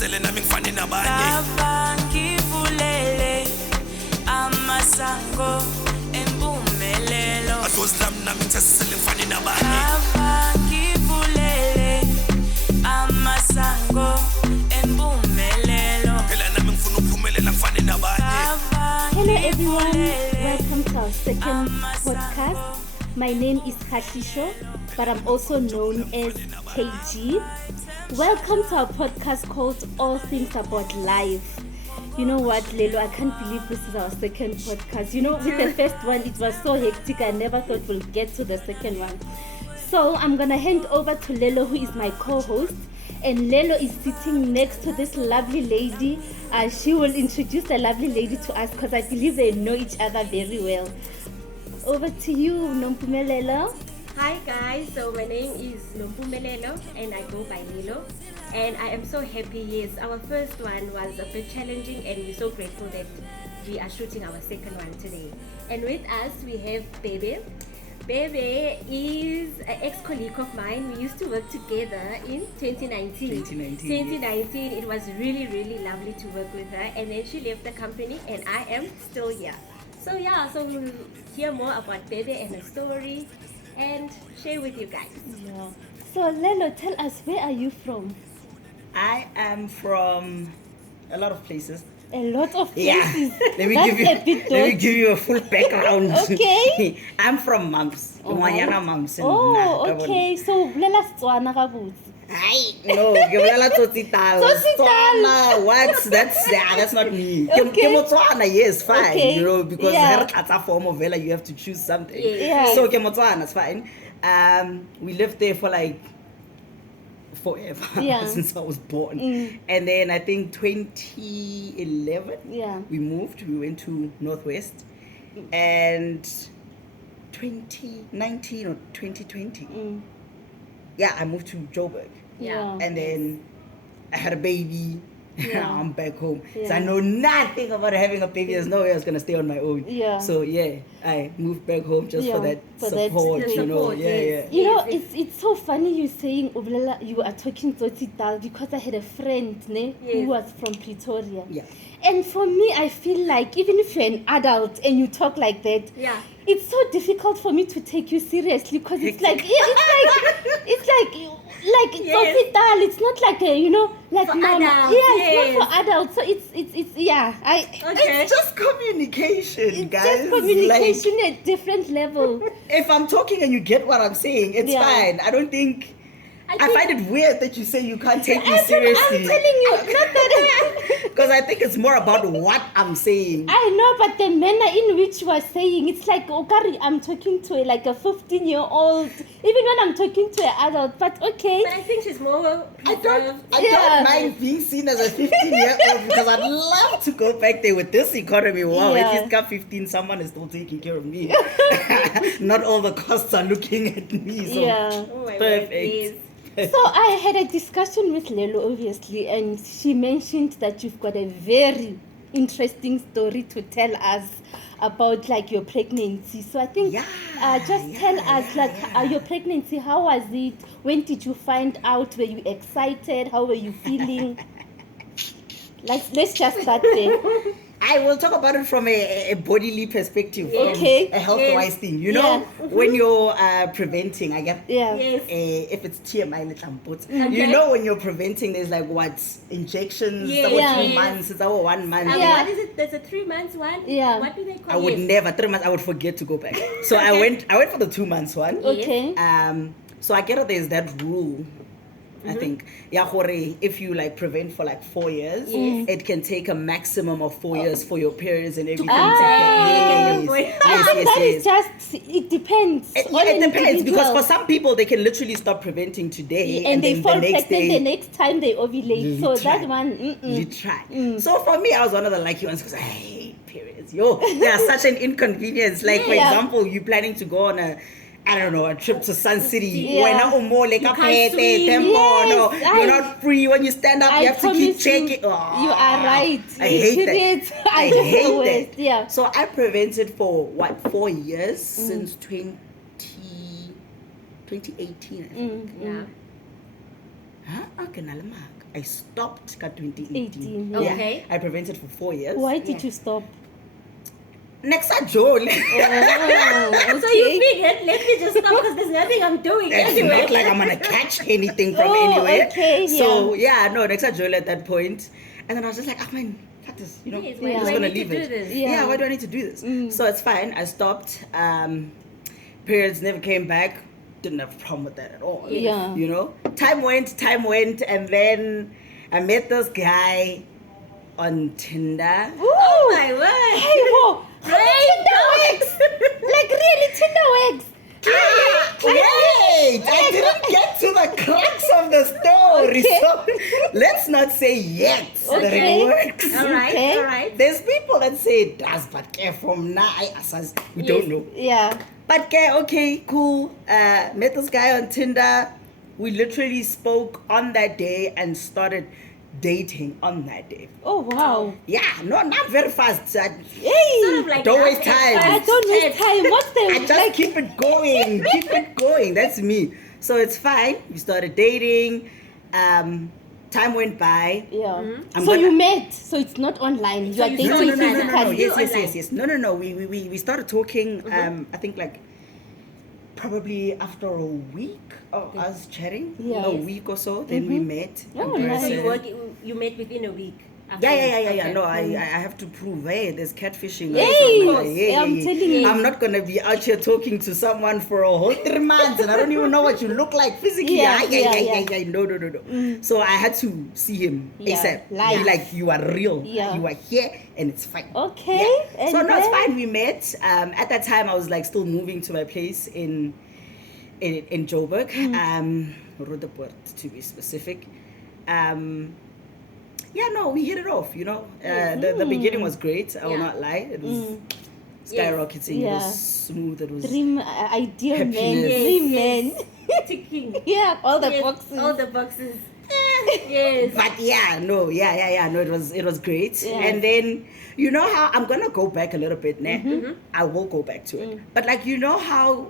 ngithesele nami ngifane nabanye Ngivulele amasango empumelelo adozlam nami ngithesele ngifane nabanye ngivulele amasango empumelelo phela nami ngifuna ukuphumelela ngifane nabanye. Hello everyone, welcome to our second podcast. My name is Hashisho, but I'm also known as KG. Welcome to our podcast called All Things About Life. You know what, Lelo, I can't believe this is our second podcast. You know, with the first one, it was so hectic, I never thought we'll get to the second one. So I'm going to hand over to Lelo, who is my co-host. And Lelo is sitting next to this lovely lady. She will introduce the lovely lady to us because I believe they know each other very well. Over to you, Nompumelelo. Hi guys, so my name is Nompumelelo and I go by Lelo. And I am so happy, yes, our first one was a bit challenging and we're so grateful that we are shooting our second one today. And with us we have Bebe. Bebe is an ex-colleague of mine. We used to work together in 2019. 2019, it was really, really lovely to work with her. And then she left the company and I am still here. So yeah, so we'll hear more about Bebe and her story and share with you guys. Yeah. So Lelo, tell us, where are you from? I am from a lot of places. A lot of Yeah. places. Let me That's give you a full background. Okay. I'm from Mams. Ngwanyana Mams. Oh, okay. So lela Setswana gabotse. No, ke bolela Tsotsitala. Tsotsitala. What? That's not me. Okay. Ke Motswana, yes, fine. Okay. You know, because Yeah. her form of vela, you have to choose something. Yeah. So ke Motswana, it's fine. We lived there for like forever, Yeah. since I was born. And then I think 2011 Yeah. we moved, we went to Northwest, and 2019 or 2020 yeah, I moved to Joburg, Yeah. and then I had a baby. Yeah. I'm back home, so Yeah. I know nothing about having a baby. There's no way I was gonna stay on my own. Yeah. So yeah, I moved back home just Yeah, for that for that support, you know. support, Yeah, yes. yeah. You know, it's so funny you saying Ublela, you are talking Tsotsitala because I had a friend who Yes. was from Pretoria. Yeah. And for me, I feel like even if you're an adult and you talk like that, Yeah. it's so difficult for me to take you seriously because it's like it's like Yes. Tsotsitala. It's not like a, you know, like For mama. adults, Yeah, it's yes. not for adults. So it's yeah. Okay. It's just communication, It's guys. just communication at different level. Like, if I'm talking and you get what I'm saying, it's Yeah. fine. I don't think. I think- find it weird that you say you can't take me I'm seriously. telling you, not that. Because I think it's more about what I'm saying. I know, but the manner in which you are saying, it's like, Okari, I'm talking to like a 15-year-old, even when I'm talking to an adult, but okay. But I think she's more I reserved. Yeah. don't mind being seen as a 15-year-old because I'd love to go back there with this economy. Wow, Yeah. at least got 15, someone is still taking care of me. Not all the costs are looking at me. So Yeah. Oh my word, perfect. yes. So I had a discussion with Lelo, obviously, and she mentioned that you've got a very interesting story to tell us about like your pregnancy. So I think just tell us like your pregnancy, how was it? When did you find out? Were you excited? How were you feeling? Let's just start there. I will talk about it from a bodily perspective, from Okay. a health-wise thing. You know, Yeah. when you're preventing, I get Yeah. Yes. if it's TMI, let's put. Okay. You know, when you're preventing, there's like what injections. Yes. That was Yeah. 2 months. It's our 1 month. Yeah. What is it? There's a 3 months one. Yeah. What do they call I would Yes. never 3 months. I would forget to go back. So I went for the 2 months one. Okay. So I get there's that rule. I think, if you like prevent for like 4 years, it can take a maximum of 4 years for your periods and everything. Ah. I think that is just, it depends. It on an depends because individual. for some people they can literally stop preventing today and they then fall the next pregnant day the next time they ovulate. So Literally. that one, you try. So for me, I was one of the lucky ones because I hate periods. They are such an inconvenience. Like for Yeah. example, you planning to go on a trip to Sun City. Yeah. When can't swim. no, Yes, you're not free. When you stand up, I you have to keep promise you, checking. you are right. I hate Periods that. are I just the hate worst. that. Yeah. So I prevented for 4 years since 2018, I think. Yeah. Huh? Okay, nalamaka. I stopped ka 2018. 18, Yeah. Okay. I prevented for 4 years. Why did you stop? Next I Joel. Oh, So you figured, let me just stop because there's nothing I'm doing It's anyway. not like I'm gonna catch anything from Oh, anywhere. okay, So no, next I Joel at that point. And then I was just like, oh man, fuck this, you know, Yes, I'm why just do I gonna need to leave do it. this? Yeah. Why do I need to do this? So it's fine. I stopped. Periods never came back. Didn't have a problem with that at all. Yeah. You know, time went, and then I met this guy on Tinder. Oh my word. Hey, whoa. Tinder works. Like really, Tinder works. Wait, I didn't get to the crux of the story. Okay. So let's not say yet that Okay. it works. All right, Okay. all right. There's people that say it does, but from now, we don't know. Yeah. But okay, cool. Met this guy on Tinder. We literally spoke on that day and started dating on that day. Oh wow. Yeah, no, not very fast. Hey. Sort of like Don't that. waste time. I don't waste time. What's the I just keep it going. Keep it going. That's me. So it's fine. We started dating. Time went by. Yeah. I'm So gonna- you met. So it's not online. You are you dating saw each other. physically. Yes. No. We started talking. I think like probably after a week of us chatting. Yeah. A week or so. Then we met. Oh, in nice. So person. you met within a week. after Yeah. you- okay. No, I have to prove, hey, there's catfishing. Hey, or something. Yeah, I'm telling you. I'm not gonna be out here talking to someone for a whole 3 months and I don't even know what you look like physically. Yeah. No. So I had to see him Yeah, ASAP. live. Be like, you are real. Yeah. You are here and it's fine. Okay. Yeah. And So no, it's then? fine. We met. At that time, I was like still moving to my place in Joburg, Roodepoort to be specific. We hit it off. You know, the beginning was great. I will Yeah. not lie. It was skyrocketing. It Yeah. was smooth. It was Dream ideal man. Happiness. Dream man. Ticking. Yeah, all the Yes, boxes. All the boxes. Yes. But no, it was great. Yeah. And then you know how I'm gonna go back a little bit, ne? I will go back to it. But like you know how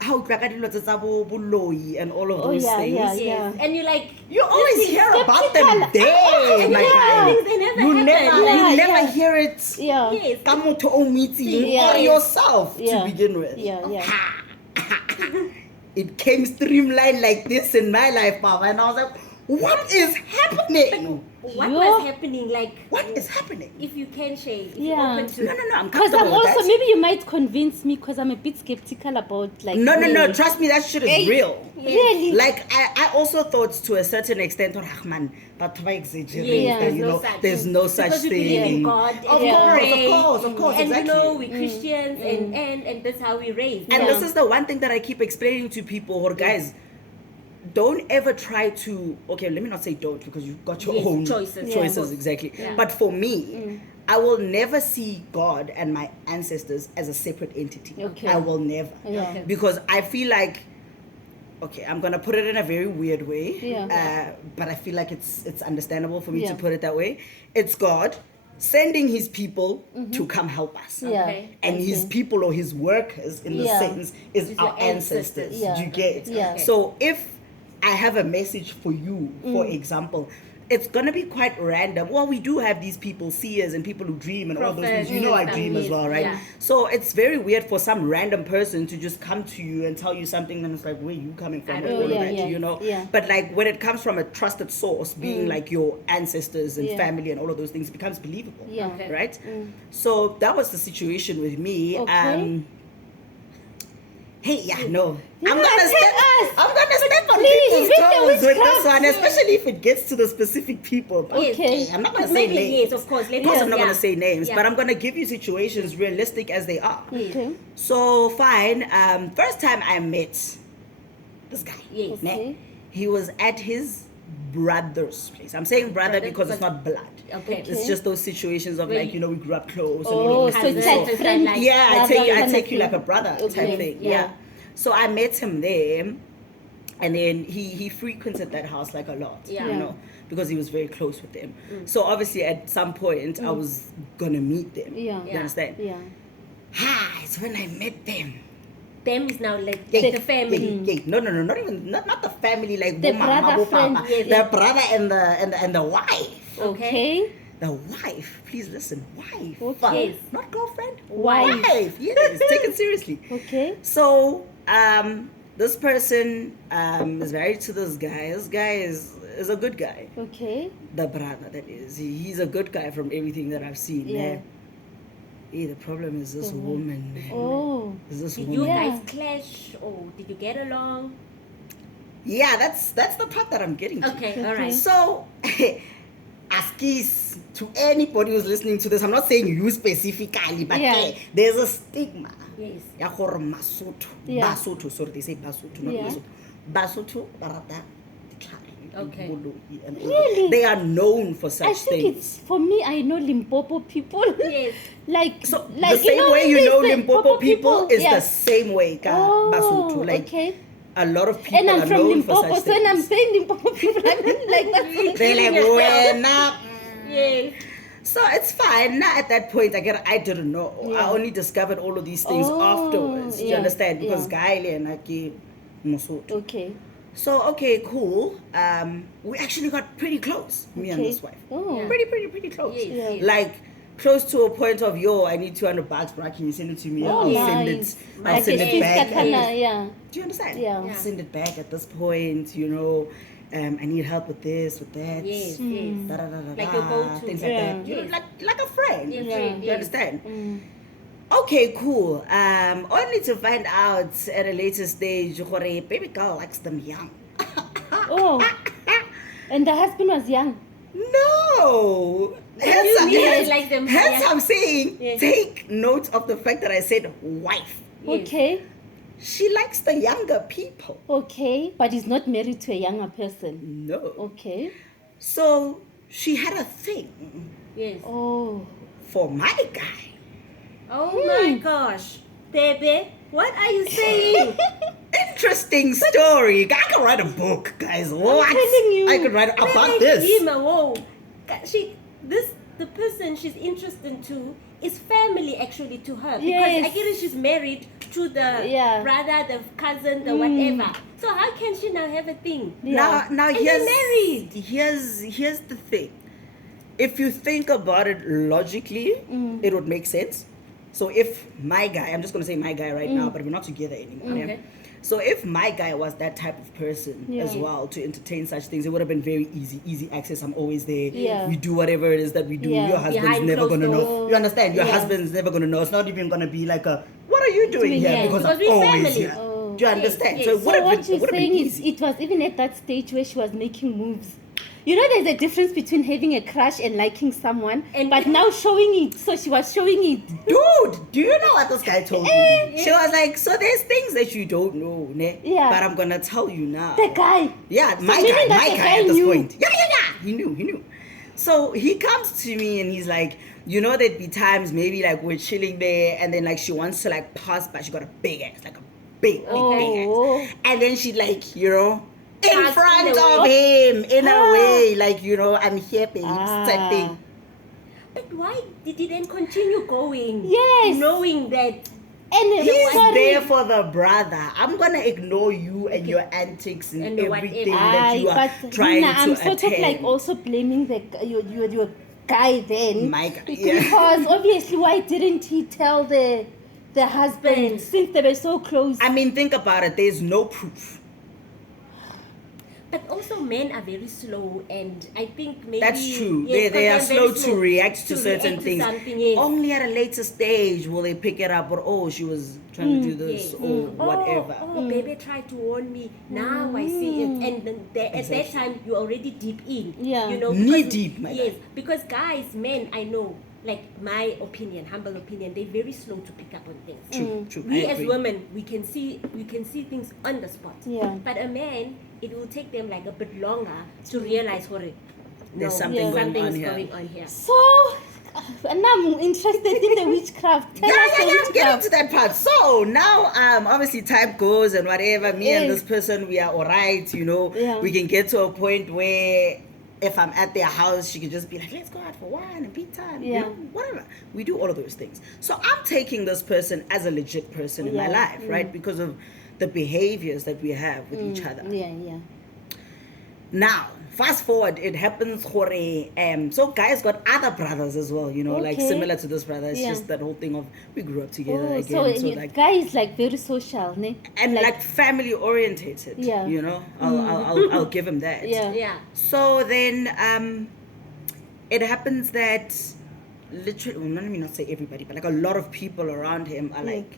dilo tsa bo boloi and all of Oh, those yeah, things. yeah, Yes. yeah. And you like, You always hear about them skeptical. there, my guy. things they never You happen. never, Yeah, you never yeah. hear it. Yeah. yes. Ka motho o meeting Yeah. or yourself Yeah. to begin with. Yeah. It came streamlined like this in my life, Papa, and I was like, what is happening? What Yo. was happening? Like, What is happening? if you can share, if Yeah. you're open to No, I'm Because comfortable I'm with also, that. maybe you might convince me because I'm a bit skeptical about like. No, men. trust me, that shit is Hey. real. Really? Like, I also thought to a certain extent, man, but why exaggerate? Yeah. And, you know, there's no such because we thing. believe in God. Of and course, we pray, of course, and exactly. you know, we're Christians, and that's how we raise. And Yeah. this is the one thing that I keep explaining to people, or guys, don't ever try to, okay, let me not say don't because you've got your Yes, own choices. choices Yeah. exactly. Yeah. But for me, I will never see God and my ancestors as a separate entity. Okay. I will never. Yeah. Okay. Because I feel like, okay, I'm gonna put it in a very weird way. Yeah. But I feel like it's understandable for me Yeah. to put it that way. It's God sending his people to come help us. Yeah. Okay. And his Okay. people or his workers in the Yeah. sense is Is our your ancestors. ancestors. Yeah. You get? Yeah. Okay. So if I have a message for you, for example, it's gonna be quite random. Well, we do have these people, seers and people who dream and all those things. You know I Prophets, dream as yes, well, right? yeah. So it's very weird for some random person to just come to you and tell you something and it's like, where are you coming from? I And don't all know. of Yeah, that, yeah, you know? yeah. But like when it comes from a trusted source, being like your ancestors and Yeah. family and all of those things, it becomes believable. Yeah. Okay. Right? So that was the situation with me. Okay. Hey, no. Yeah, I'm gonna tell step. us. I'm gonna step on Please, people's with the toes with this witchcraft. one, especially if it gets to the specific people. But Yes. Okay. I'm not gonna But say maybe, names. yes, of course. Of course, I'm not Yeah. gonna say names, Yeah. but I'm gonna give you situations realistic as they are. Okay. So fine. First time I met this guy. Yes. ne, Okay. He was at his brother's place. I'm saying brother Brother, because it's but- not blood. Okay. It's just those situations of Where like, you- you know, we grew up close and Oh, all of so those it's things. like So- friend. like- Yeah, I brother take kind you of like a thing. brother Okay, type thing. yeah. Yeah. So I met him there, and then he frequented that house like a lot. Yeah. You Yeah. know, because he was very close with them. So obviously at some point I was gonna meet them. Yeah. You understand? Yeah. It's when I met them. them is now like Yeah, the family. yeah. No, not the family, like The bo mama, brother bo friend, papa. yes. The brother and the wife. Okay. The wife, please listen, wife. Okay. Yes. Not girlfriend. Wife. Yes, take it seriously. Okay. So, this person is married to this guy. This guy is a good guy. Okay. The brother, that is. He's a good guy from everything that I've seen. Yeah. Hey, the problem is this woman. Oh. Is this Did woman? you Yeah. guys clash or did you get along? Yeah, that's the part that I'm getting to. Okay, all right. So, askis to anybody who's listening to this, I'm not saying you specifically, but Yeah. there's a stigma. Yes. Ya gore Masotho, Yeah. Basotho, sorry, they say Basotho, not Yeah. Basotho. Basotho, ba rata ditlhare, Okay. diboloi, and all Really? that. They are known for such I think things. it's for me. I know Limpopo people. Yes. like So like the same way when you they know say Limpopo people is yeah. the same way ka Oh, Basotho. Like okay. a lot of people And I'm are from known for Limpopo, such so when I'm things. saying Limpopo people, I mean like that's They're like, "Wena." Yes. So it's fine. Now at that point, I didn't know. Yeah. I only discovered all of these things Oh, afterwards. Do you yeah, understand? Because yeah. Gaile and Aki Mosotho. okay. So okay, cool. We actually got pretty close, me and Okay. this wife. Oh. Yeah. Pretty close. Yes, Yeah. yes. Like close to a point of I need $200, bro. Can you send it to me? Oh, I'll send nice. it. Like I'll a send it sister back. kinda, yeah. Do you understand? Yeah. I'll send it back at this point. I need help with this, with that. Yes, Mm. yes. Da, da, da, da, Like da, your go-to. things like Yeah. that. You know, Yes. like a friend. Yes, Yeah. friend, You yes. understand? Mm. Okay, cool. Only to find out at a later stage, gore, baby girl likes them young. Oh. And the husband was young. No. you mean he likes them hence young? I'm saying, Yes. take note of the fact that I said wife. Yes. Okay. She likes the younger people. Okay. But he's not married to a younger person. No. Okay. So she had a thing Yes. Oh. for my guy. Oh my gosh. Baby, what are you saying? Interesting story. I could write a book, guys. What? telling you. I could write about Baby, this. Hima, whoa. The person she's interested to is family actually to her. Yes. Because I get it, she's married to the Yeah. brother, the cousin, the whatever. So how can she now have a thing? Yeah. Now And here's they're married. Here's the thing. If you think about it logically, it would make sense. So if my guy, I'm just gonna say my guy right now, but we're not together anymore. yeah? Okay. So if my guy was that type of person Yeah. as well to entertain such things, it would have been very easy access. I'm always there. Yeah. We do whatever it is that we do. Yeah. Your husband's Behind never closed gonna know. doors. You understand? Your Yeah. husband's never gonna know. It's not even gonna be like a, what are you doing here? Yeah. Because Because I'm we're always family. here. Oh. Do you understand? yes. So it So would have what been, she's it would have saying been is, easy. it was even at that stage where she was making moves. You know, there's a difference between having a crush and liking someone, And- but now showing it. So she was showing it. Dude, do you know what this guy told me? She was like, so there's things that you don't know, ne? Yeah. But I'm gonna tell you now. The guy. Yeah, my meaning guy that the guy at this knew. point. Yeah. He knew. So he comes to me and he's like, you know, there'd be times maybe like we're chilling there and then like she wants to like pass, but she got a big ass, like a big Oh. ass. And then she like, in Pass front in a of him, in Ah. a way, like, I'm here, babe, type Ah. thing. But why did he then continue going? Yes. Knowing that And He's sorry. there for the brother. I'm gonna ignore you and your antics and, And everything whatever. that you are but trying Nina, I'm to sort attain. of like also blaming your guy then. My guy, yeah. Because obviously, why didn't he tell the husband since they were so close? I mean, think about it. There's no proof. But also men are very slow, and I think maybe That's true. yes, They are because slow they're very to react to react certain to things. something, yes. Only at a later stage will they pick it up, or she was trying to do this, Yes. or whatever. Oh, baby tried to warn me. Now I see it. And then at that Exactly. time, you're already deep in. Yeah. You know, Knee because- deep, my Yes, guy. because guys, men, I know, like my opinion, humble opinion, they're very slow to pick up on things. True. We I as agree. women, we can see things on the spot. Yeah. But a man, it will take them like a bit longer to realize what it. There's something going something on is here. going on here. So, now I'm interested in the witchcraft. Tell us the I'm getting witchcraft. to that part. So now, obviously, time goes and whatever. Me and Yes. this person, we are alright. Yeah. We can get to a point where if I'm at their house, she could just be like, let's go out for wine and pizza and you Yeah. know, whatever. We do all of those things. So I'm taking this person as a legit person in my Yeah. life, right? Because of the behaviors that we have with each other. Yeah, yeah. Now, fast forward, it happens for so guys got other brothers as well, you know, like Okay. similar to this brother. It's Yeah. just that whole thing of we grew up together Oh, again. so you like guy is like very social, ne? and like family orientated. Yeah. You know, I'll give him that. Yeah. Yeah. So then it happens that literally, well, let me not say everybody, but like a lot of people around him are like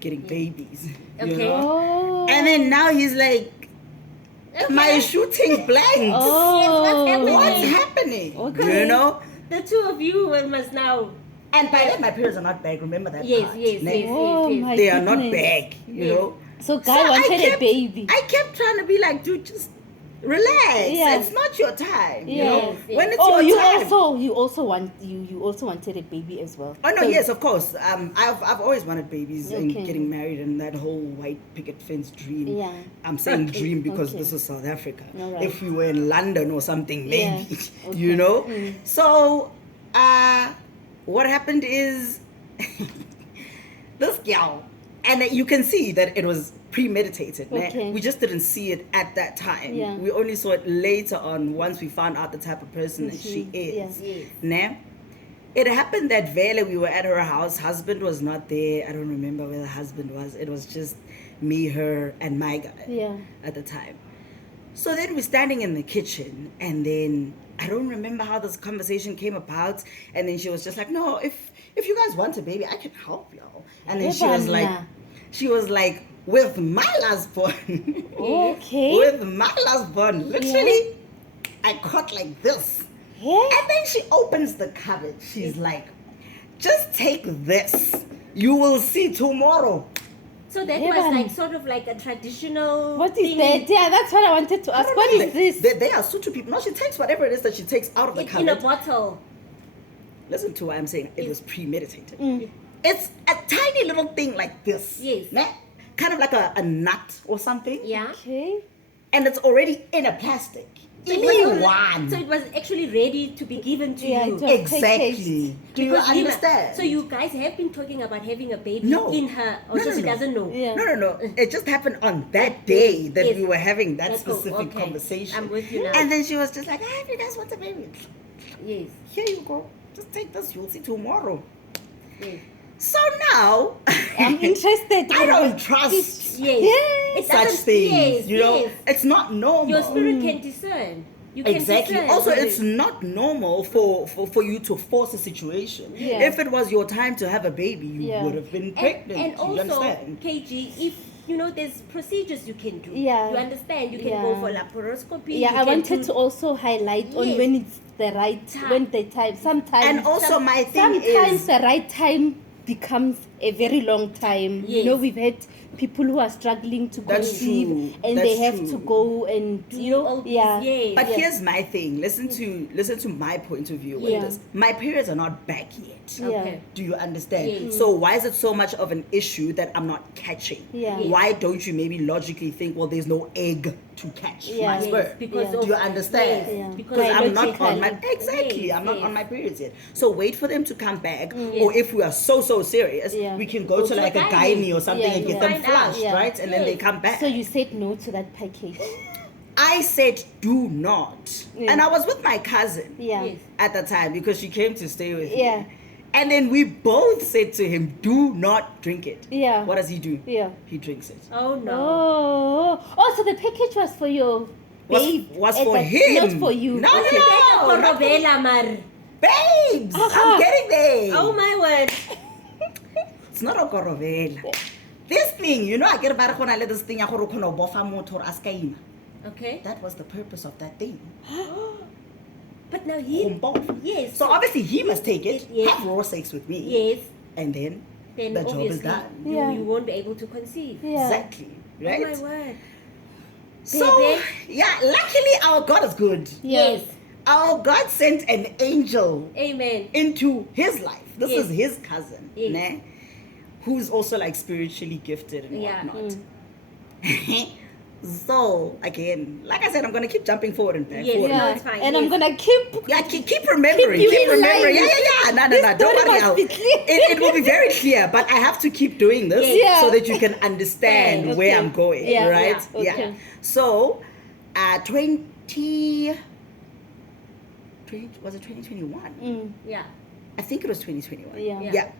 getting babies. You Okay. know? Oh. And then now he's like, am I shooting blanks? Oh. What's happening? Okay. You know? The two of you must now. And by then my parents are not back. Remember that Yes, part? yes, ne? yes. Oh my They are not goodness. back, you Yes. know? So guy So I wanted a kept- baby. I kept trying to be like, dude, just relax. Yeah. It's not your time. You Yeah. know? Yes, yes. When it's Oh, your time. you also wanted a baby as well. Oh no, So- yes, of course. I've always wanted babies and Okay. getting married and that whole white picket fence dream. Yeah. I'm saying dream because Okay. this is South Africa. All right. If we were in London or something, Yeah. maybe Okay. you know. Mm. So what happened is this girl, and you can see that it was premeditated. ne? Okay. We just didn't see it at that time. Yeah. We only saw it later on once we found out the type of person that she Yeah. is. Yes. Ne? It happened that Vele, we were at her house. Husband was not there. I don't remember where the husband was. It was just me, her, and my guy Yeah. at the time. So then we're standing in the kitchen, and then I don't remember how this conversation came about. And then she was just like, "No, if you guys want a baby, I can help y'all." And then she was like, "With my last born, Okay. with my last born, literally, I caught like this." Yeah. And then she opens the cupboard. She's like, "Just take this. You will see tomorrow." So that Yeah, was but- like sort of like a traditional. What is thing. that? Yeah, that's what I wanted to ask. What is this? They are Sutu people. No, she takes whatever it is that she takes out of the In a cupboard. bottle. Listen to what I'm saying. It was premeditated. Mm. It's a tiny little thing like this. Yes. Ne? Kind of like a nut or something. Yeah. Okay. And it's already in a plastic. So it was One. So it was actually ready to be given to Yeah, you. it was Exactly. packaged. Do you Because understand? So you guys have been talking about having a baby No. in her, or No, so no, she no. doesn't know. Yeah. No. It just happened on that day that Yes. we were having that That's cool. specific Okay. conversation. I'm with you now. And then she was just like, if you guys want a baby, Yes. here you go. Just take this. You'll see tomorrow. Yes. So now, I'm interested. I don't trust Yes. Yeah. It such doesn't- things. Yes, You know, yes. it's not normal. Your spirit can discern. You can Exactly. discern. Also, what it's is- not normal for you to force a situation. Yeah. If it was your time to have a baby, you Yeah. would have been pregnant. And you also, understand? KG, if you know, there's procedures you can do. Yeah. You understand? You can Yeah. go for laparoscopy. Yeah, you I can wanted do- to also highlight on Yes. when it's the right Time. when the time. Sometimes And also, my thing sometimes is, the right time becomes a very long time. You know, Yes. we've had people who are struggling to That's conceive true. and That's they have true. to go and you know, all these- yeah. yes. but Yeah. here's my thing. Listen to my point of view with Yeah. this. My periods are not back yet. Yeah. Okay. Do you understand? Yes. So why is it so much of an issue that I'm not catching? Yeah. Yes. Why don't you maybe logically think, well, there's no egg to catch Yeah. my Yes, sperm? because Yeah. of, Do you understand? Yes, Yeah. because Because I'm not on my Biologically. exactly. Yes, I'm not yes. on my periods yet. So wait for them to come back, Yes. or if we are so serious, Yeah. we can go Go to to like a a gynae. gynae or something Yeah, and get yeah. them Find out. flushed, Yeah. right? And then they Yes. come back. So you said no to that package. I said do not, Yeah. and I was with my cousin Yeah. Yes. at the time because she came to stay with Yeah. me. And then we both said to him, do not drink it. Yeah. What does he do? Yeah. He drinks it. Oh no. Oh, so the package was for your babe. Was at for that- him. Not for you. No, Okay. no, not for- Korobela, mar. babes, Aha. I'm getting there. Oh my word. It's not a korovela. This thing, you know, I get about let this thing. Okay. That was the purpose of that thing. But now he. Yes. So obviously he must take it, Yes. have raw sex with me, Yes. and then Then the job is obviously done. Yeah. you won't be able to conceive. Yeah. Exactly. Right? Oh my word. So Baby. yeah, luckily our God is good. Yeah. Yes. Our God sent an angel Amen. into his life. This Yes. is his cousin, Yes. ne? Who's also like spiritually gifted and Yeah. whatnot. So again, like I said, I'm gonna keep jumping forward and back. Yes. Forward. No, it's fine, And yes. I'm gonna keep. Yeah, keep remembering. Keep you Keep in remembering. line. Yeah. No. Don't story worry. must be clear. It will be very clear, but I have to keep doing this Yeah. so that you can understand Okay. where I'm going. Yeah. Right? Yeah. Okay. So, 2021? Yeah. I think it was 2021. Yeah. Yeah.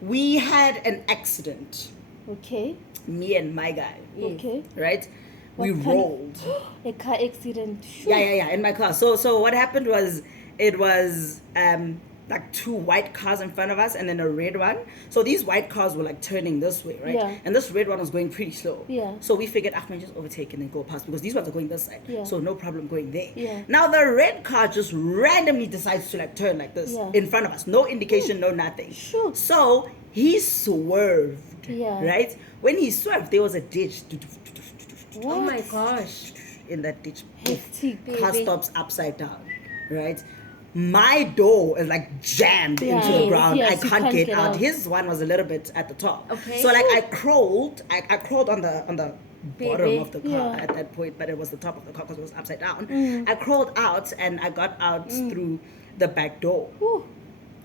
We had an accident. Okay. Me and my guy. Yes. Okay. Right? We What kind of- rolled. A car accident. Sure. Yeah, in my car. So what happened was it was like two white cars in front of us and then a red one. So these white cars were like turning this way, right? Yeah. And this red one was going pretty slow. Yeah. So we figured, man, just overtake and then go past because these ones are going this side. Yeah. So no problem going there. Yeah. Now the red car just randomly decides to like turn like this Yeah. in front of us. No indication, no nothing. Sure. So he swerved. Yeah. Right? When he swerved, there was a ditch. What? Oh my gosh. In that ditch. Hectic. Car Baby. stops upside down, right? My door is like jammed Yeah. into the Yes, ground. yes, I you can't get out. out. His one was a little bit at the top. Okay. So like I crawled on the bottom Baby. of the car Yeah. at that point, but it was the top of the car because it was upside down. Mm. I crawled out and I got out through the back door. Whew.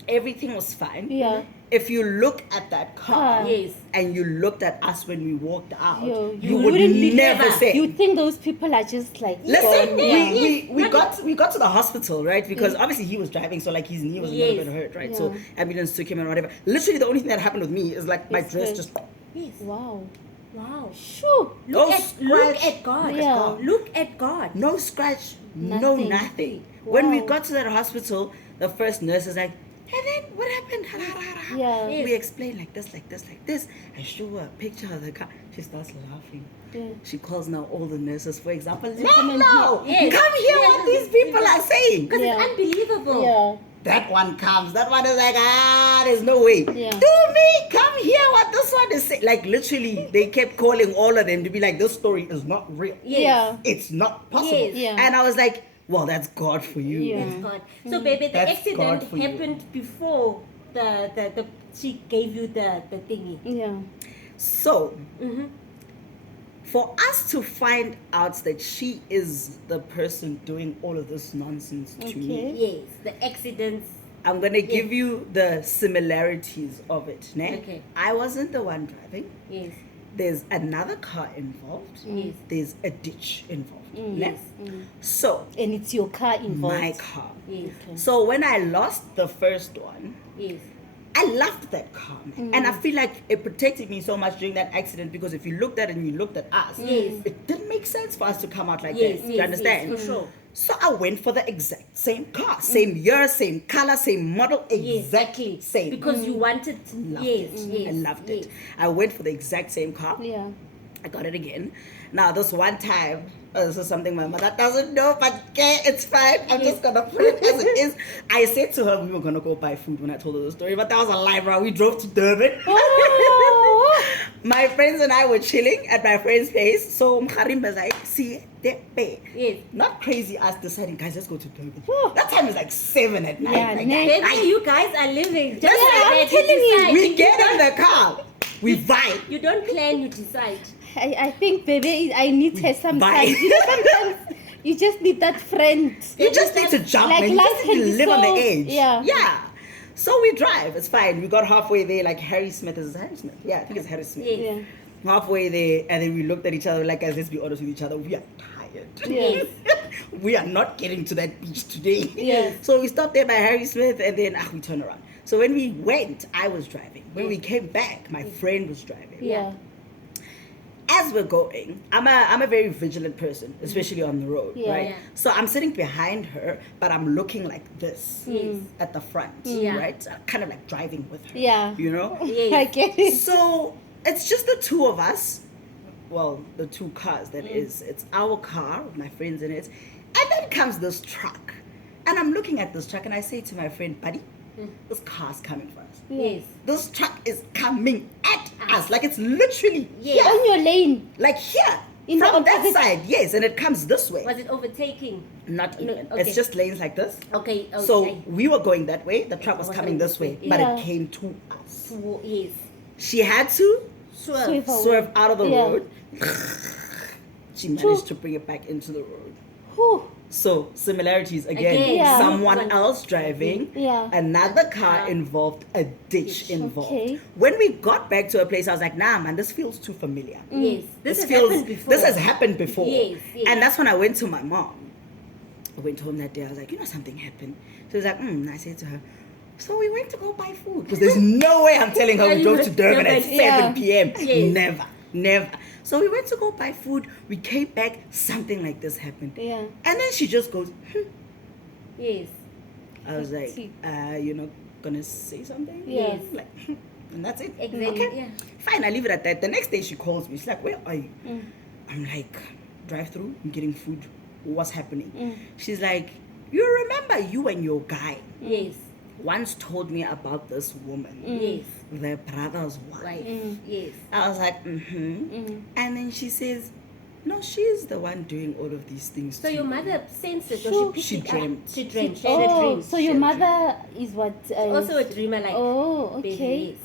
Everything was fine. Yeah. If you look at that car Car. Yes. and you looked at us when we walked out, Yo, you would wouldn't believe never that. say. You think those people are just like Listen, gone, we got to the hospital, right? Because obviously he was driving, so like his knee was a little Yes. bit hurt, right? Yeah. So ambulance took him and whatever. Literally, the only thing that happened with me is like my It's dress good. just Yes. Wow. Wow. Sure. no Look scratch, at God. Yeah. Look at God. no scratch, no Nothing. nothing. When we Wow. got to that hospital, the first nurse is like, "Hey, then what happened?" Yeah. Yes. We explain like this. I show her a picture of the car. She starts laughing. Yeah. She calls now all the nurses, for example. come and No, Yes. come hear Yes. what these people are saying. Because Yeah. it's unbelievable. Yeah. That one comes. That one is like, there's no way. Yeah. Do me, come hear what this one is saying. Like literally, they kept calling all of them to be like, this story is not real. Yes. Yeah. It's not possible. Yes. Yeah. And I was like, well, that's God for you. Yeah. It's God. So, baby, the That's accident God for you. happened before the she gave you the thingy. Yeah. So, Mm-hmm. for us to find out that she is the person doing all of this nonsense to me, Okay. Yes, the accidents. I'm gonna give you the similarities of it. Ne? Okay. I wasn't the one driving. Yes. There's another car involved. Yes. There's a ditch involved. Ne? Yes. So, And it's your car involved. my car. Yes. Okay. So when I lost the first one, Yes. I loved that car. And I feel like it protected me so much during that accident because if you looked at it and you looked at us, Yes. it didn't make sense for us to come out like Yes. that. Yes. You understand? Yes, for sure. So I went for the exact same car, same year, same color, same model, Yes. exactly same. Because you wanted. Loved Yes. it. Yes. I loved it. Yes. I went for the exact same car. Yeah. I got it again. Now this one time, this is something my mother doesn't know, but okay, it's fine. I'm just gonna put it as it is. I said to her we were gonna go buy food when I told her the story, but that was a lie, bro. We drove to Durban. Oh. My friends and I were chilling at my friend's place. So Mkharim was like, see, they're bad. Yes. Not crazy us deciding, guys, let's go to Durban. Whew. That time is like 7 at night. Yeah, like, night. Baby, I- you guys are living. Just Listen, like I'm that. telling you, decide. we get in the car, we vibe. You don't plan, you decide. I think, baby, I need her sometimes. Bye. You know, sometimes you just need that friend. You just need to jump, Like man. You life just can need to be live on the so- edge. yeah. Yeah. So we drive. It's fine. We got halfway there. Like Harry Smith is Harry Smith. Yeah, I think it's Harry Smith. Yes. Yeah. Halfway there, and then we looked at each other like, guys, let's be honest with each other. We are tired. Yes. We are not getting to that beach today. Yes. So we stopped there by Harry Smith, and then we turned around. So when we went, I was driving. When we came back, my friend was driving. Yeah. As we're going, I'm a very vigilant person, especially on the road, Yeah. right? Yeah. So I'm sitting behind her, but I'm looking like this Yes. at the front, Yeah. right? Kind of like driving with her, Yeah. you know? Yes. I get it. So it's just the two of us. Well, the two cars, that is. It's our car with my friends in it. And then comes this truck. And I'm looking at this truck and I say to my friend, buddy, this car's coming for us. Yes. This truck is coming at us. Like it's literally Yes. here. On your lane. Like here. In the From that opposite- side, yes. And it comes this way. Was it overtaking? Not No, even. okay. It's just lanes like this. Okay. Okay. So we were going that way. The truck was coming this way. But Yeah. it came to us. Yes. She had to Swivel. swerve out of the Yeah. road. she managed to bring it back into the road. Whew. So similarities again. Again, yeah. Someone else driving, Yeah. another car involved, a ditch involved. Okay. When we got back to a place, I was like, nah, man, this feels too familiar. Yes, this has feels, happened before. This has happened before. Yes, yes. And that's when I went to my mom. I went home that day. I was like, something happened. She was like, And I said to her, so we went to go buy food. Because there's no way I'm telling her we drove to Durban at 7 p.m. Yes. Never. So we went to go buy food. We came back. Something like this happened. Yeah. And then she just goes, Yes. I was like, you're not going to say something? Yeah. Like, and that's it. Exactly. Okay. Yeah. Fine, I leave it at that. The next day she calls me. She's like, where are you? I'm like, drive through. I'm getting food. What's happening? She's like, you remember you and your guy Yes. once told me about this woman, Yes. their brother's wife. Wife. Yes. I was like, And then she says, no, she's the one doing all of these things. So to your you." mother sensed it, Sure. or she She picked it up? dreamt. She dreamt. She had a Oh, dream. so your mother is what? Also a dreamer, like. Oh, baby, okay. yes.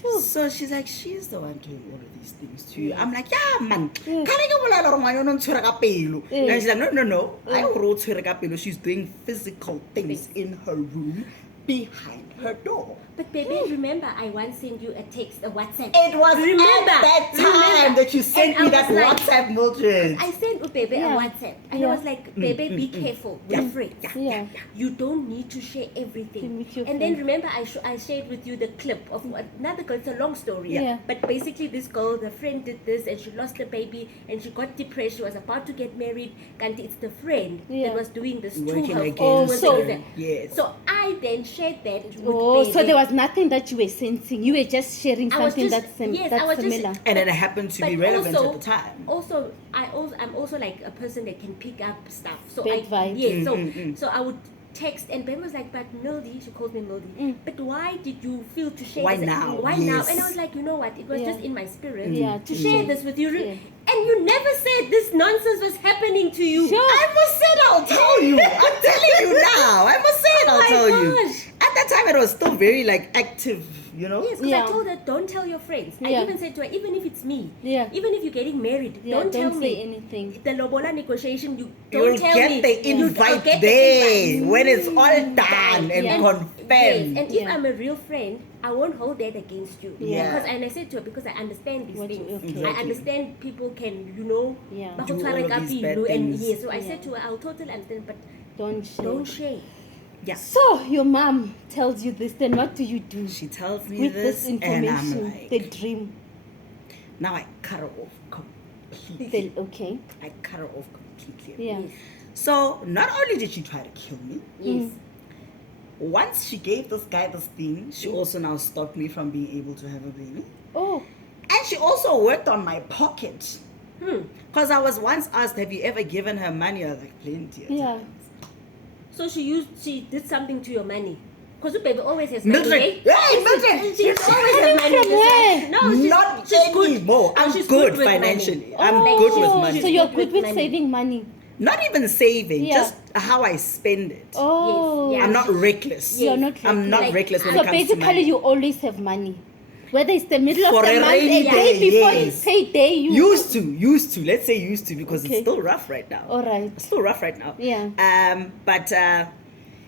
Sure. So she's like, she's the one doing all of these things to you. I'm like, yeah, man. Yeah. Can I get one of my own tshwere ka pelo?" Yeah. And she's like, no. I wrote tshwere ka pelo. She's doing physical things in her room behind her door. But baby, remember I once sent you a text, a WhatsApp. It was Remember, at that time remember. that you sent And me I that was like- WhatsApp, Mildred. I sent baby Yeah. a WhatsApp, and Yeah. I was like, baby, be careful with Yeah. friends. Yeah. You don't need to share everything. With your And then friends. remember, I shared with you the clip of another girl. It's a long story. Yeah. But basically, this girl, the friend did this, and she lost the baby, and she got depressed. She was about to get married, and it's the friend Yeah. that was doing this Working to her. against Oh, was so- against her. Yes. So I then shared that with Oh, baby. so there was nothing that you were sensing. You were just sharing I was something just- that's, yes, I that's was just- similar. And then it happened to be But relevant also- at the time. I'm also like a person that can pick up stuff. So Bad vibes. yes, so I would text, and Ben was like, but Mildy, she calls me Mildy. But why did you feel to share Why this? now? Why now? Yes. And I was like, you know what? It was Yeah. just in my spirit Yeah, to to share share. this with you. Yeah. And you never said this nonsense was happening to you. Sure. I must say it, I'll tell you. I'm telling you now. I must say it, Oh I'll my tell you. gosh. At that time, it was still very like active, you know? Yes, because Yeah. I told her, don't tell your friends. Yeah. I even said to her, even if it's me, Yeah. even if you're getting married, Yeah, don't tell say me. anything. The lobola negotiation, you don't You'll tell get me. the You'll invite get the there invite. when it's all done and Yeah. confirmed. Yes, and if Yeah. I'm a real friend, I won't hold that against you. Yeah. Because, and I said to her, because I understand these What things. you- okay. Exactly. I understand people can, you know, Yeah. ba Do go all tshwara of ka these pelo, bad and things. yes, so I Yeah. said to her, I'll totally understand, but Don't share. don't share. Yeah. So your mom tells you this, then what do you do She tells me with this, this and I'm information? like, The dream. now I cut her off completely. Then okay. I cut her off completely. Yeah. Yes. So not only did she try to kill me, Yes. once she gave this guy this thing, she also now stopped me from being able to have a baby. Oh. And she also worked on my pocket. Hmm. Because I was once asked, have you ever given her money? I was like, plenty of Yeah. times. So she did something to your money. Because your baby always has money, Mildred, eh? hey, Mildred, She always has money. from where? No, she's, not she's good. anymore. No, I'm she's good with financially. money. I'm Oh, good with money. So you're Good good with with money. saving money. Not even saving, Yeah. just how I spend it. Oh. yeah. I'm not reckless. You're not I'm not Like, reckless when So it comes to basically, money. you always have money. Whether it's the middle of For the a month, rainy a day day, before yes. it's payday, you Used to. Let's say used to because Okay. it's still rough right now. All right. It's still rough right now. Yeah. But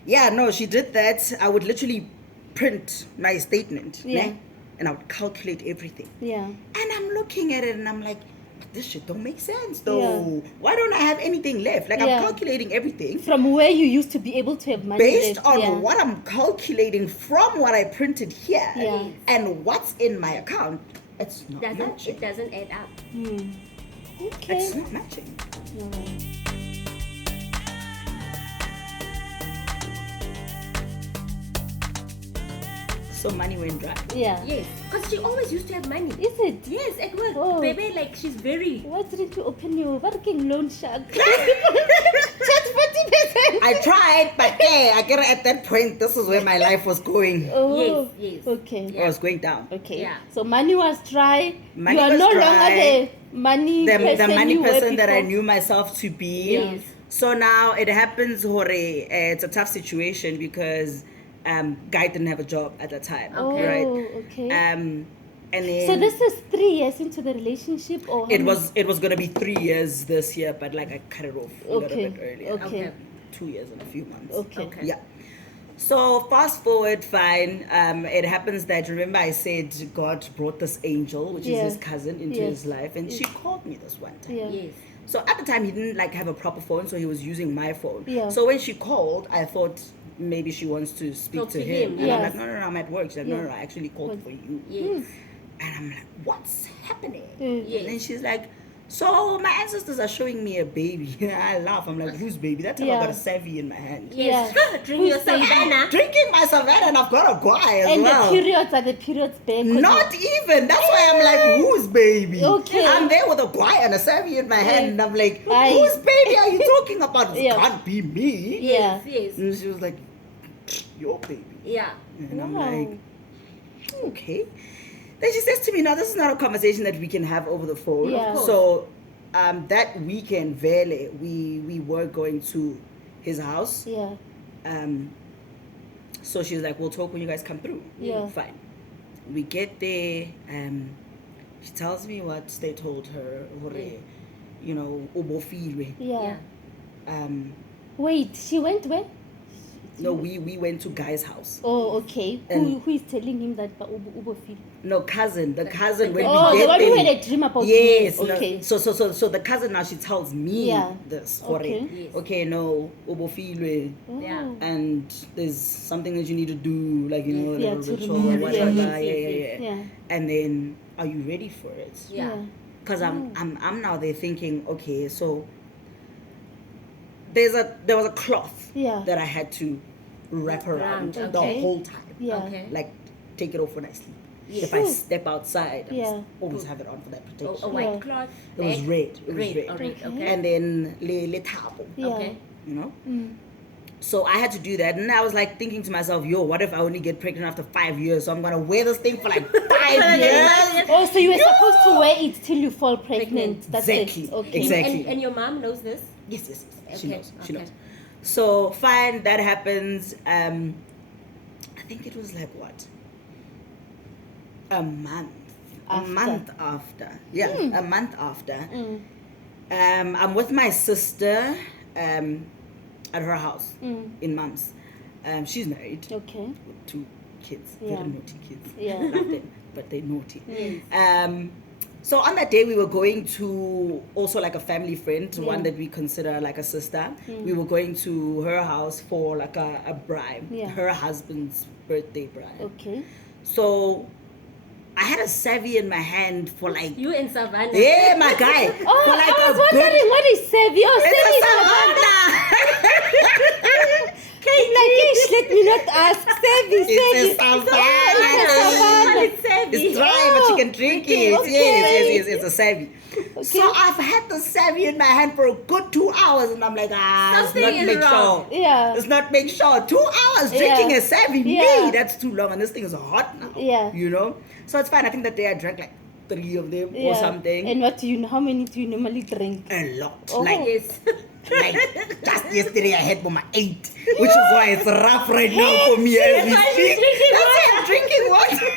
yeah, no, she did that. I would literally print my statement, Yeah. né? And I would calculate everything. Yeah. And I'm looking at it and I'm like, but this shit don't make sense though. Yeah. Why don't I have anything left? Like Yeah. I'm calculating everything From where you used to be able to have money based left. on yeah. what I'm calculating from what I printed here Yeah. and what's in my account. It's not It matching. doesn't add up. Okay. It's not matching. All right. So money went dry. Yeah. Yes, because she always used to have money. Is it? Yes, at work. Oh. Baby, like she's very. Why didn't you open your working loan shark? Just 40%. I tried, but yeah, I get it at that point. This is where my life was going. Oh. Yes. Okay. I was going down. Okay. Yeah. So money was dry. Money you are was no dry. longer the money The person money you were person that I before. knew myself to be. Yes. So now it happens, Hore. It's a tough situation because guy didn't have a job at the time, Oh, right? okay. And then So this is 3 years into the relationship, or how it many- was gonna be 3 years this year, but like I cut it off a little Okay. bit earlier. Okay. 2 years and a few months. Okay. Okay. Yeah. So fast forward, fine. It happens that, remember I said God brought this angel, which Yeah. is his cousin, into Yes. his life, and she called me this one time. Yeah. Yes. So at the time he didn't like have a proper phone, so he was using my phone. Yeah. So when she called, I thought maybe she wants to speak Talk to to him. him, And I'm yes. like, no, I'm at work. She's like, Yeah. no, I actually called for you. Yes. And I'm like, what's happening? Mm. Yes. And then she's like, so my ancestors are showing me a baby. I laugh. I'm like, whose baby? That time Yeah. I got a savvy in my hand. Yes. Yeah. Drink your Who's saying- savannah. Drinking my savannah and I've got a guai as And well. the periods are the periods back. 'cause Not even. That's why I'm like, whose baby? Okay. I'm there with a guai and a savvy in my hand, and I'm like, Aye. whose baby are you talking about? It Yeah. can't be me. Yeah. Yes. And she was like, your baby. Yeah. And I'm Wow. like, okay. Then she says to me, no, this is not a conversation that we can have over the phone. Yeah. Of course. So that weekend, Vele, we were going to his house. Yeah. So she was like, we'll talk when you guys come through. Yeah. Fine. We get there. She tells me what they told her. You know, ubofilwe. Yeah. Yeah. Wait, she went where? No, we went to Guy's house. Oh, okay. And- Who is telling him that Ubo feel? No, cousin. The cousin when Oh, we the get one there. who had a dream about Yes. you. No, Okay. so the cousin now, she tells me Yeah. this. Okay. Yes. Okay, no, ubofilwe. Oh. Yeah. And there's something that you need to do, like, you know, a Yeah, little to ritual remove, or whatever. yeah. Yeah. Yeah. And then, are you ready for it? Yeah. Because I'm now there thinking, okay, so there was a cloth Yeah. that I had to wrap around Around, the okay. whole time. Yeah. Okay. Like, take it off when I sleep. Yes. If I step outside, I Yeah. must always have it on for that Oh, protection. a white Yeah. cloth. It was bag. red. It was Red. red. Oh, red. Okay. Okay. And then le tabo, Yeah. Okay. you know? Mm. So I had to do that, and I was like thinking to myself, yo, what if I only get pregnant after 5 years? So I'm gonna wear this thing for like 5 years. Oh, so you were supposed to wear it till you fall pregnant. That's Exactly. it. Okay. Exactly. And your mom knows this? Yes. She Okay, knows. She okay. knows. So fine, that happens. I think it was like what? A month. After. A month after. Yeah, a month after. Mm. I'm with my sister at her house Mm. in Mum's. She's married Okay. with 2 kids. Yeah. Very naughty kids. Yeah. Love them, but they're naughty. Mm. So on that day we were going to also like a family friend, Yeah. one that we consider like a sister. Mm. We were going to her house for like a bribe, Yeah. her husband's birthday bribe. Okay. So I had a savvy in my hand for like, You and Savannah. yeah, my guy. Oh, for like I was a good, wondering what is Sevi. Oh, it's Sevi a is savannah. like, ish, let me not ask. Sevi, It's a Sevi. savannah. It's heavy. It's dry, but you can drink it. Okay. Yes, it's a savvy. So I've had the savvy in my hand for a good 2 hours, and I'm like, Something it's not is make wrong. sure. Yeah. Let's not make sure. 2 hours drinking Yeah. a savvy, Yeah. me, that's too long, and this thing is hot now. Yeah. You know? So it's fine. I think that day I drank like 3 of them Yeah. or something. And what do you know? How many do you normally drink? A lot. Oh. Like, Yes. like just yesterday I had my 8, which is why it's rough right now for me as we why you're speak. drinking That's why I'm drinking water.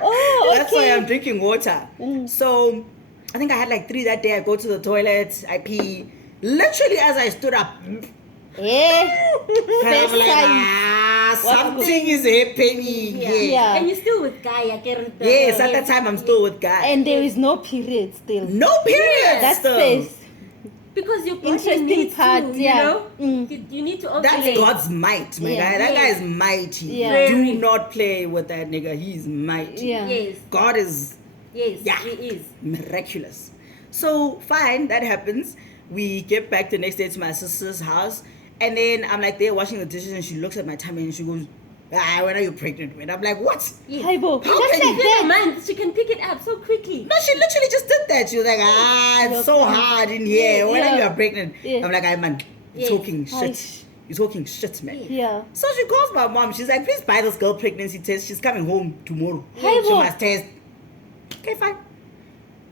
Oh, That's why okay. I'm drinking water. So I think I had like 3 that day. I go to the toilet, I pee. Literally as I stood up, Yeah. and First I'm like, sign. What something is happening Yeah. here. Yeah. And you're still with Gaia. Yes, at that time I'm still with God. And there is no period still. No period. That's still. first. Because your body Interesting needs part, to, yeah. you know, Mm. you need to That's ovulate. God's might, my Yeah. guy. That Yes. guy is mighty. Yeah. Do Very. not play with that nigga. He's mighty. Yeah. Yes, God is yes, Yeah. it is. miraculous. So fine, that happens. We get back the next day to my sister's house, and then I'm like there washing the dishes, and she looks at my tummy and she goes, when are you pregnant with? I'm like, what? Yes. Haibo. How Just can you like Never that. mind, she can pick it up so quickly. No, she literally just did that. She was like, it's so hard in here. When are Yeah. you pregnant? Yeah. I'm like, man, you're Yes. talking shit. Aish. You're talking shit, man. Yeah. So she calls my mom. She's like, please buy this girl pregnancy test. She's coming home tomorrow. Hi, She Bo. must test. Okay, fine.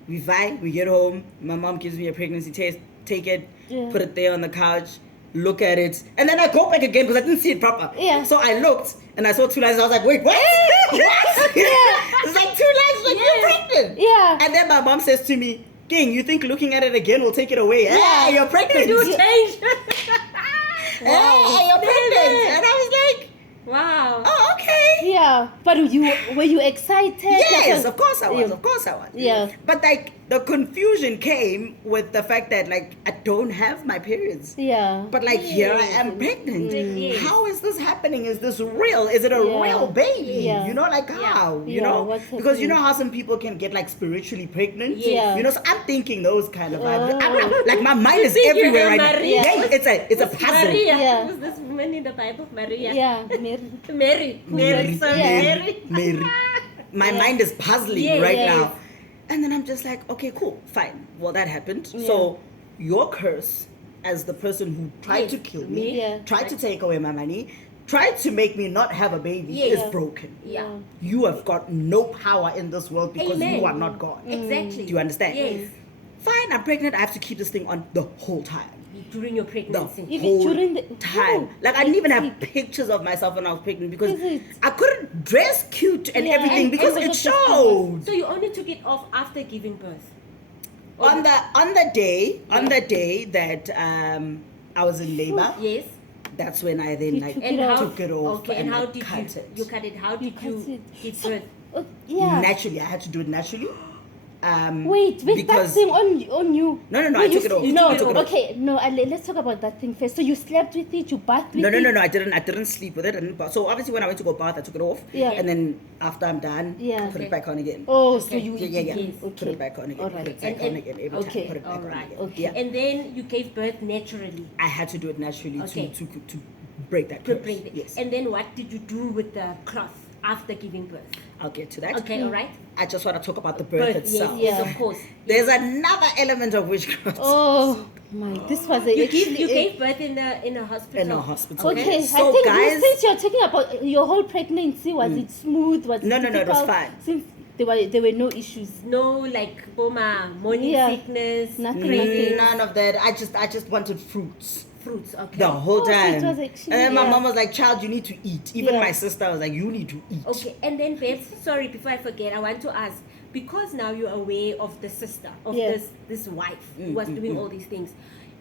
We get home. My mom gives me a pregnancy test. Take it, Yeah. put it there on the couch. look at it, and then I go back again because I didn't see it proper. Yeah. So I looked and I saw 2 lines. I was like, wait, what? What? It's like 2 lines. Like, you're pregnant. Yeah. And then my mom says to me, King, you think looking at it again will take it away? Yeah. Hey, you're pregnant. You change. Hey, you're pregnant. And I was like, Wow. oh, okay. Yeah. But were you excited? Yes, Like, of course I was. Yeah. Of course I was. Yeah. But like the confusion came with the fact that like I don't have my periods. Yeah. But like here I am pregnant. Yes. How is this happening? Is this real? Is it a Yeah. real baby? Yeah. You know, like how? You Yeah, know? what's Because you happening? know how some people can get like spiritually pregnant? Yeah. You know, so I'm thinking those kind of vibes. Oh. I'm like my mind is think you're everywhere right now. Maria. Yeah, it's a puzzle. Maria. Yeah. Who's this woman in the Bible? Maria. Yeah. Mary. Mary, Sorry, Yeah. Mary. My Yeah. mind is puzzling Yes, right yes. now. And then I'm just like, okay, cool, fine. Well, that happened. Yeah. So your curse as the person who tried Yes, to kill me. me, Yeah. tried to take away my money, tried to make me not have a baby Yes. is broken. Yeah. You have got no power in this world because Amen. you are not God. Exactly. Do you understand? Yes. Fine, I'm pregnant. I have to keep this thing on the whole time. During your The pregnancy. Even whole during the- time. Oh, Like I didn't even have sick. pictures of myself when I was pregnant because Is it? I couldn't dress cute and Yeah. everything And- because and it because of showed. So you only took it off after giving birth. On the day that I was in labor, Yes. that's when I then You like took And how took it off. Okay. And how like, did cut you it. you cut it? How did cut you it. give So- birth? Yeah. Naturally, I had to do it naturally. Wait, that because thing on you. No, Wait, I took it off. No, I took it off. okay, no. Let's talk about that thing first. So you slept with it, you bathed with No, it. I didn't sleep with it. I didn't bath. So obviously, when I went to go bath, I took it off. Yeah. And then after I'm done, Yeah. put it back on again. Oh, so Okay. you Yeah. Yes. Put Okay. it back on again. All Put right. it back on again. Every Okay. time. Put it back All on right. again. Okay. Yeah. And then you gave birth naturally. I had to do it naturally Okay. to break that To curse. bring it. Yes. And then what did you do with the cloth after giving birth? I'll get to that. Okay. All right. I just want to talk about the birth Yes. itself. Yes. Yeah. Of course. There's another element of witchcraft. Oh my, this was a You actually gave birth in a hospital. In a hospital. Okay, So, I think guys- since you're talking about your whole pregnancy, was it smooth? Was No, it no, it was difficult? fine. Since there were no issues. No, like boma, morning Yeah. sickness, Nothing. cravings, None of that. I just wanted fruits fruits. Okay. the whole Oh, so it time. was actually- And then my yeah. mom was like, "Child, you need to eat." Even Yeah. my sister was like, "You need to eat." Okay, and then babes, sorry, before I forget, I want to ask, because now you're aware of the sister of Yeah. this wife who was doing all these things.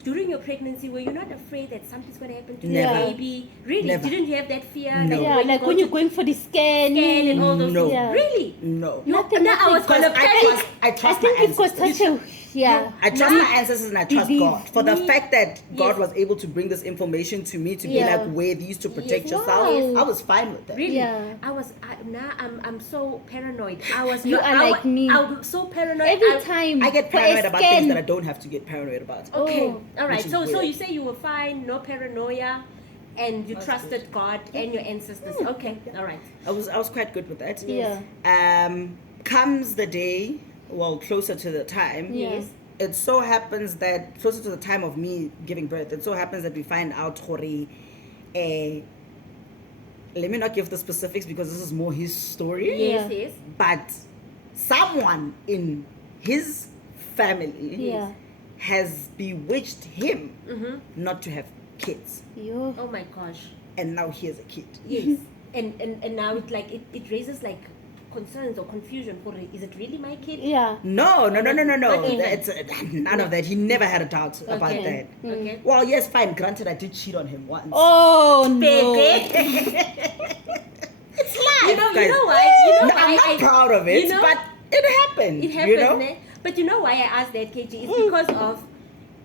During your pregnancy, were you not afraid that something's gonna happen to Never. your baby? Really? Never. Didn't you have that fear? No. Yeah, like go when to you're going for the scan. scan and all those No. things. Yeah. Really? No. Nothing, Now I was nothing. gonna panic. I I trust think my you've got ancestors. such a yeah. I trust Now- my ancestors and I trust Believe God for the me. fact that God Yes. was able to bring this information to me to be Yeah. like, wear these to protect Yes. yourself. Wow. I was fine with that. Really? Yeah. Now I'm so paranoid. I was You not, are like me. I'm so paranoid. Every time I get for a paranoid about scan- things that I don't have to get paranoid about. Okay, Oh. all right. Which is So weird. you say you were fine, no paranoia, and you trusted God and your ancestors. Okay, all right. I was quite good with that. Yeah. Comes the day, well, closer to the time. Yeah. Yes. It so happens that closer to the time of me giving birth, it so happens that we find out let me not give the specifics because this is more his story. Yes. Yeah. Yes. But someone in his family Yeah. has bewitched him Mm-hmm. not to have kids, Yo. Oh my gosh. and now he has a kid. Yes. and now it raises like concerns or confusion. Is it really my kid? Yeah. No. Not even. It's none of that. He never had a doubt about Okay. that. Okay. Well, yes, fine. Granted, I did cheat on him once. Oh no. Baby. It's life, You know guys. why? No, I'm not proud of it, you know- but it happened. It happens, you know? ne? But you know why I asked that, KG? It's because of,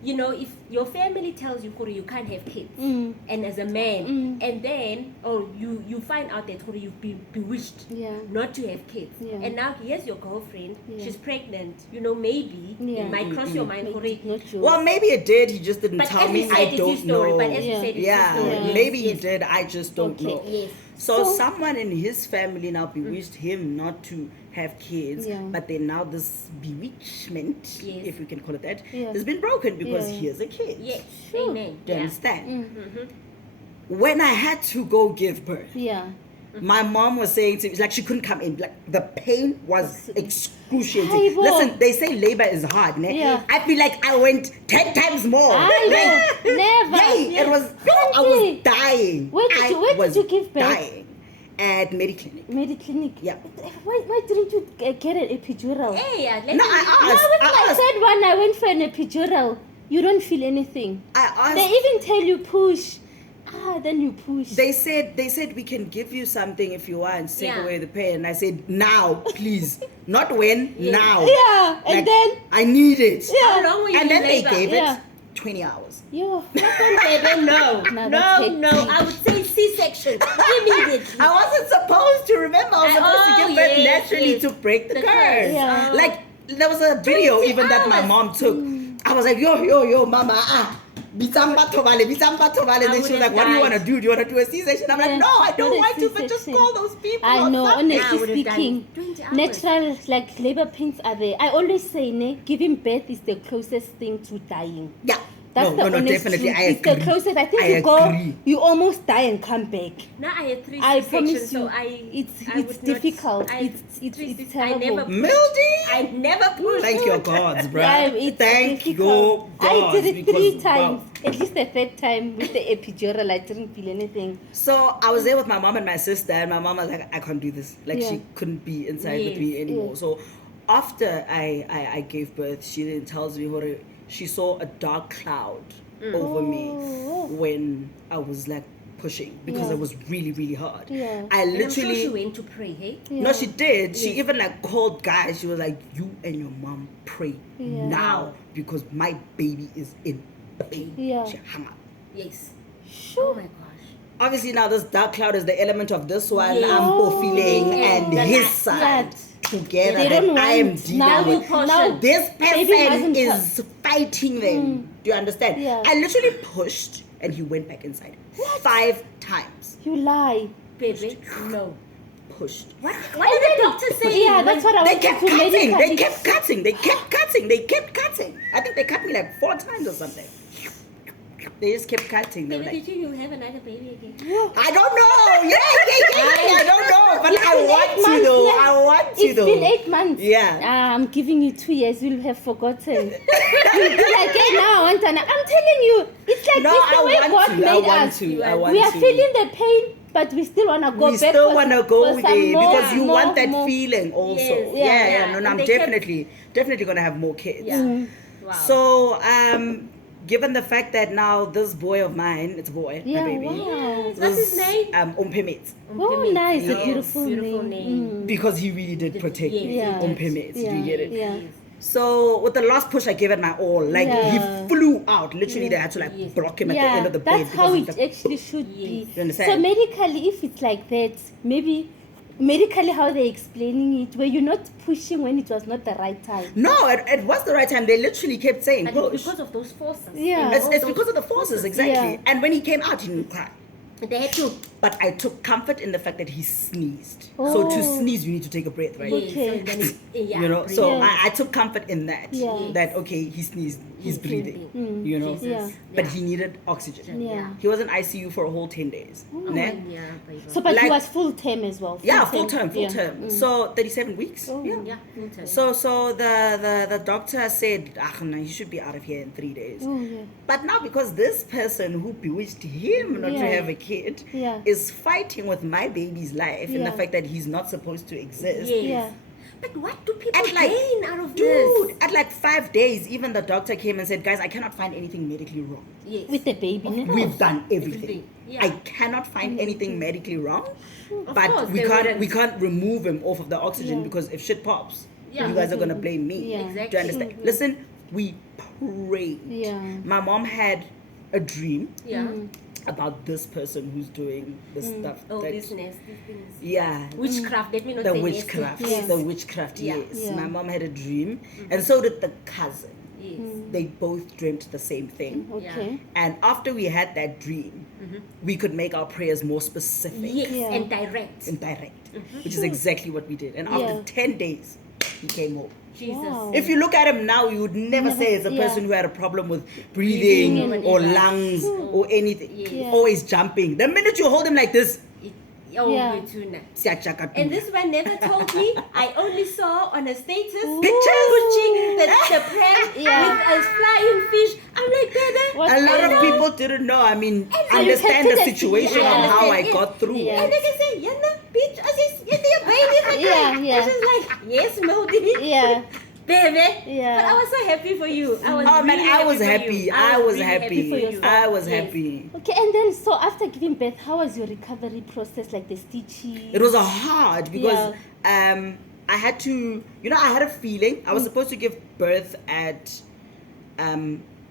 if your family tells you, Kuri, you can't have kids, and as a man, and then, you find out that, Kuri, you've been bewitched Yeah. not to have kids. Yeah. And now here's your girlfriend, Yeah. she's pregnant, maybe, Yeah. it might cross your mind, Like, Kuri. it's not yours. Well, maybe it did. He just didn't But tell as me. you said, I it's don't his story. know. But as you Yeah. said, it's Yeah, his story. Yeah. maybe he Yes. did. I just don't Okay. know. Yes. So So- someone in his family now bewitched him not to have kids, Yeah. but then now this bewitchment, Yes. if we can call it that, Yeah. has been broken because Yeah. he has a kid. Yes. Sure. Amen. Do you Yeah. understand? Mm-hmm. When I had to go give birth, Yeah. My mom was saying to me, like, she couldn't come in. Like, the pain was excruciating. Aibo. Listen, they say labor is hard, ne? Yeah. I feel like I went 10 times more. Never. Yay, it was, I was dying. Where did you give birth? Dying. At Mediclinic. Mediclinic. Yeah. Why didn't you get an epidural? Hey, No, I asked. With my third one, I went for an epidural. You don't feel anything. I asked. They even tell you push. Then you push. They said we can give you something if you want to take away the pain. And I said, now, please. Not when, now. Yeah, and Like, then I need it. How long were you And then in they labor? gave Yeah. it 20 hours. yo. Baby, no. No, that's hectic. No. I would say C-section immediately. I wasn't supposed to remember. I was supposed to give birth naturally yes. to break the curse. curse. Yeah. Like, there was a video 20 even that my hours. mom took. I was like, yo, mama, Bitamba tovale. And then she was like, what do you want to do? Do you want to do a C-section? I'm Yeah, like, no, I don't not a want to, but just C-section. call those people. I or know, something. I honestly would've done speaking, 20 hours. natural like labor pains are there. I always say, giving birth is the closest thing to dying. Yeah. That's the no, honest definitely. truth. I It's agree. the closest. I think I you go, agree. you almost die and come back. Now I had 3 I C-sections, promise so you, I it's would difficult. Not, It's I never terrible. Mildy? I never pushed. Thank your gods, bruh. Yeah, it's Thank difficult. your gods. I did it 3 because, times. wow. At least the third time with the epidural, I didn't feel anything. So I was there with my mom and my sister, and my mom was like, I can't do this. Like, Yeah. she couldn't be inside with me Yes. anymore. Yes. So after I gave birth, she then tells me what she saw a dark cloud over me Oh. when I was like pushing because Yeah. it was really, really hard. Yeah. I And I'm sure literally she went to pray, hey? No, she did. She Yes. even like called guys. She was like, "You and your mom pray Yeah. now because my baby is in pain." Yeah. She hung up. Yes. Sure. Oh my gosh. Obviously, now this dark cloud is the element of this one. Yeah. I'm feeling Yeah. and The his light. side together. They that don't I am want dealing now. with. Now This baby person hasn't is fighting them. Do you understand? Yeah. I literally pushed and he went back inside 5 times. You lie. Baby, no. Pushed. What did the doctor say? Yeah, that's what I They want kept to cutting. They medically- kept cutting. They kept cutting. They kept cutting. I think they cut me like 4 times or something. They just kept cutting. They were Baby, like, did you have another baby again? I don't know. Yeah. I don't know. But It's I been want 8 to months though. now. I want to It's though. been 8 months. Yeah. I'm giving you 2 years. You'll have forgotten. You'll be like, hey, now I want to. I'm telling you, it's like No, it's the way I God want to. I made want us. to. I want We are to. feeling the pain, but we still want to go We back. still for- want to go for there some more, because you more, want that more. feeling also. Yes. Yeah. No, And I'm they kept- definitely gonna have more kids. Yeah. Wow. So, given the fact that now this boy of mine, it's a boy, Yeah, my baby. wow. What's his name? Umpemet. Oh, nice. Yes. A beautiful name. Because he really did protect me. Yeah. Umpemet. Do you get it? Yeah. So with the last push, I gave it my all. Like Yeah. he flew out. Literally, they had to like Yes. block him at the end of the bed. That's how because it of the- actually should be. You understand? So medically, if it's like that, maybe medically how they're explaining it, where you're not pushing when it was not the right time. No, it was the right time. They literally kept saying And it's push. because of those forces. Yeah. And It's all it's those because of the forces, exactly. Yeah. And when he came out, he didn't cry. They had to. But I took comfort in the fact that he sneezed. So to Oh. sneeze, you need to take a breath, right? Okay. So then yeah, You know, so Yeah. I took comfort in that. Yeah. That okay, he sneezed, he's breathing. You know, Jesus. Yeah. but he needed oxygen. Yeah. He was in ICU for a whole 10 days. Ne? Yeah, baby. So, but he Like- was full term as well. Yeah, full term. Yeah. So 37 weeks. Oh. Yeah. Yeah, full-time. So the doctor said, no, he should be out of here in 3 days. Oh, yeah. But now because this person who bewitched him not to Yeah. have a kid Yeah. is fighting with my baby's life in the Yeah. fact that he's not supposed to exist. Yes. Yeah. But what do people At like, gain out of dude, this? at like 5 days, even the doctor came and said, guys, I cannot find anything medically wrong. Yes. With the baby. no? We've done everything. Everything, yeah. I cannot find anything medically wrong, Of but course, we they can't wouldn't. remove him off of the oxygen Yeah. because if shit pops, Yeah. you guys are gonna blame me. Yeah. Do Exactly. you understand? Listen, we prayed. Yeah. My mom had a dream Yeah. about this person who's doing this stuff. Oh, that- these nasty things. yeah. Witchcraft. Let me not The say witchcraft. nasty. Yes. The witchcraft, Yeah. yes. Yeah. My mom had a dream, and so did the cousin. Yes. They both dreamt the same thing. Okay. And after we had that dream, we could make our prayers more specific Yes, Yeah. and direct. and direct, which is exactly what we did. And after Yeah. 10 days, he came home. Jesus. Wow. If you look at him now, you would never say it's a yeah. person who had a problem with breathing Breathing or or lungs or anything. Yeah. Always jumping. The minute you hold him like this, Oh, Yeah. Betuna. Siyachakatula. And this one never told me. I only saw on a status Pictures? pushing the pram Yeah. with a flying fish. I'm like, baby. What- A lot I of know. people didn't know. I mean, you understand kept the it as- situation yeah. of how I Understand, got through. Yeah. And they can say, Yana, bitch, I just get your baby. Yeah, yeah. And she's like, yes, Muti. Yeah. Baby. Yeah. But I was so happy for you. I was Oh man, really I was for happy. you. I was really happy. for yourself. I was Yes. happy. Okay, and then so after giving birth, how was your recovery process, like the stitching? It was a hard because I had to, I had a feeling. I was supposed to give birth at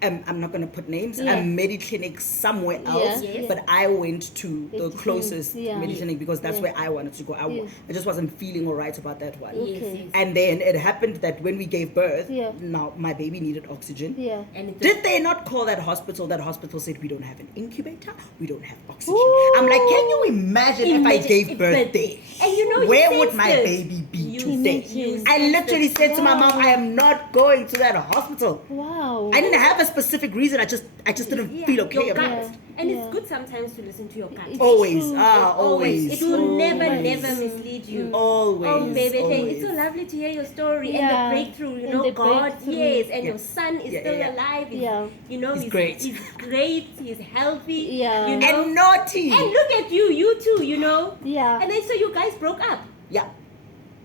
I'm not going to put names, Yeah. a mediclinic somewhere else, Yes. but I went to the Mediclinic, closest yeah. mediclinic because that's Yeah. where I wanted to go. Yeah. I just wasn't feeling all right about that one. Okay. And then it happened that when we gave birth, Yeah. now my baby needed oxygen. Yeah. And it Did they not call that hospital? That hospital said, we don't have an incubator, we don't have oxygen. Ooh. I'm like, can you imagine if I gave birth there? And you know, Where you would my sensed it. baby be You today? sensed I it. literally said to my Wow. mom, I am not going to that hospital. Wow. I didn't have a specific reason. I just didn't Yeah, feel okay your about gut. it. And Yeah. it's good sometimes to listen to your gut. It's Always, true. always. It will never, always. never mislead you. Always, Oh, baby, always. it's so lovely to hear your story Yeah. and the breakthrough. You And know, the God, breakthrough. yes, and Yeah. your son is Yeah, still yeah. alive. Yeah. You know, He's great. He's great. He's healthy. Yeah. You know, And naughty. and look at you too. You know. Yeah. And then so you guys broke up. Yeah.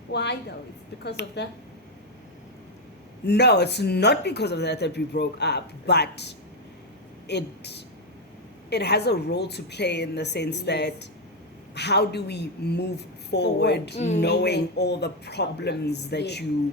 Why though? It's because of the. No, it's not because of that we broke up, but it has a role to play in the sense that how do we move forward knowing all the problems that Yes. you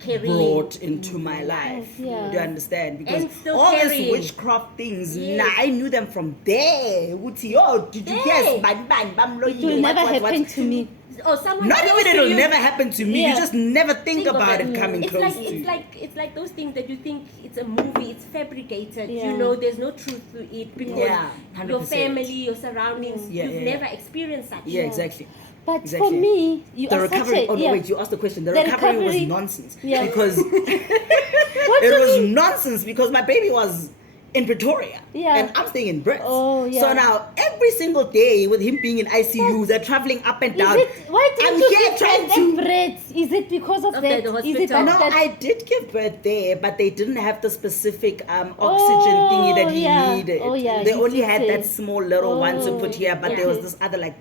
Carrying. brought into my life. Yeah. Do you understand? Because And still all carrying. these witchcraft things, Yes. nah, I knew them from there. Muti, oh, did you There. guess? Bang, bang, bam, It will never happen to me. Or someone. Not close even to it'll you. never happen to me. Yeah. You just never think Think of about it it. coming It's close like to you. it's like those things that you think it's a movie, it's fabricated. Yeah. You know, there's no truth to it because Yeah, your 100%. family, your surroundings, Yeah, you've yeah, never experienced such. Yeah, exactly. But Exactly. for me, you The are such recovery. a Oh no, wait! You asked the question. The recovery was recovery- nonsense Yeah. because What it do you was mean? nonsense because my baby was in Pretoria Yeah. and I'm staying in Brits. Oh, yeah. So now every single day with him being in ICU, they're traveling up and Is down. it? Why didn't I'm you here give trying birth to- at Brits? Is it because of Of that? the Is it hospital? No, that? I did give birth there, but they didn't have the specific oxygen thingy that he yeah. needed. Oh, yeah, They you only did had say. that small little one to Oh, put here, but yeah. there was this other like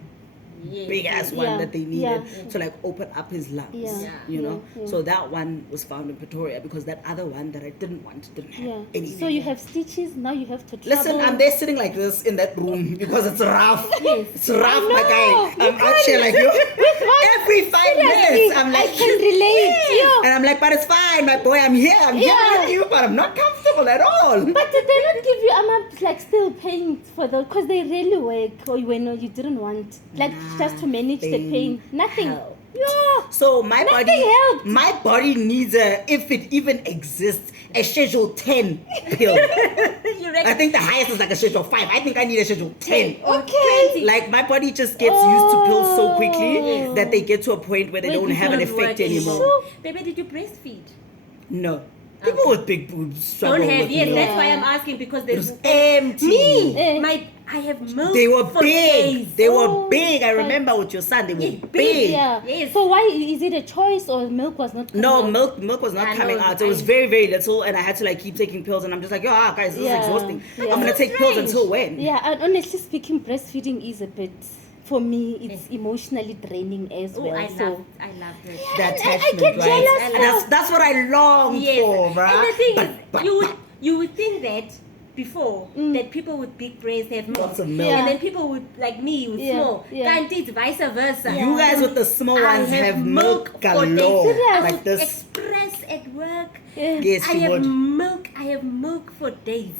Yes, big ass yes. one Yeah, that they needed yeah. to like open up his lungs. Yeah, You know? yeah, yeah. So that one was found in Pretoria because that other one that I didn't want didn't have Yeah. anything. So you have stitches. Now you have to travel. Listen, I'm there sitting like this in that room because it's rough. Yes. It's rough, I my know. guy. You I'm out here like you. Every 5 Seriously, minutes, I'm like, I can relate. Yeah. and I'm like, but it's fine, my boy. I'm here. I'm here Yeah. with you, but I'm not comfortable at all. But did they not give you? I'm like still paying for the because they really work. Or when you didn't want like just to manage the pain. Nothing. helped. Yeah. So my Nothing body, helped. my body needs a, if it even exists, a schedule 10 pill. You reckon? I think the highest is like a schedule 5. I think I need a schedule 10. Okay. 20. Like my body just gets used to pills so quickly Oh. that they get to a point where they Where don't you have an don't effect work anymore. Baby, did you breastfeed? No. People with big boobs struggle Don't have. with Yes, milk. that's why I'm asking because It there's was empty. Eh. I have milk. They were for big. days. They Oh, were big. I but- remember with your son, they were It's big. big. Yeah. Yes. So why is it a choice or milk was not? Coming No, out? milk was not I coming know, out. It was I- very, very little, and I had to like keep taking pills. And I'm just like, guys, this Yeah, is exhausting. yeah. I'm gonna That's take pills strange. until when? Yeah, and honestly speaking, breastfeeding is a bit. For me, it's emotionally draining as Oh, well. I so love it. The I attachment, get right? jealous And of- that's what I long Yes. for, bruh. And the thing But- is, you would think that before that people with big breasts have milk. Lots of milk. Yeah. And then people with like me with Yeah, small. yeah. Can't it vice versa. You guys with the small I ones have milk for galore. days. I Like would this. express at work. yeah. Yes, I you have would. milk. I have milk for days.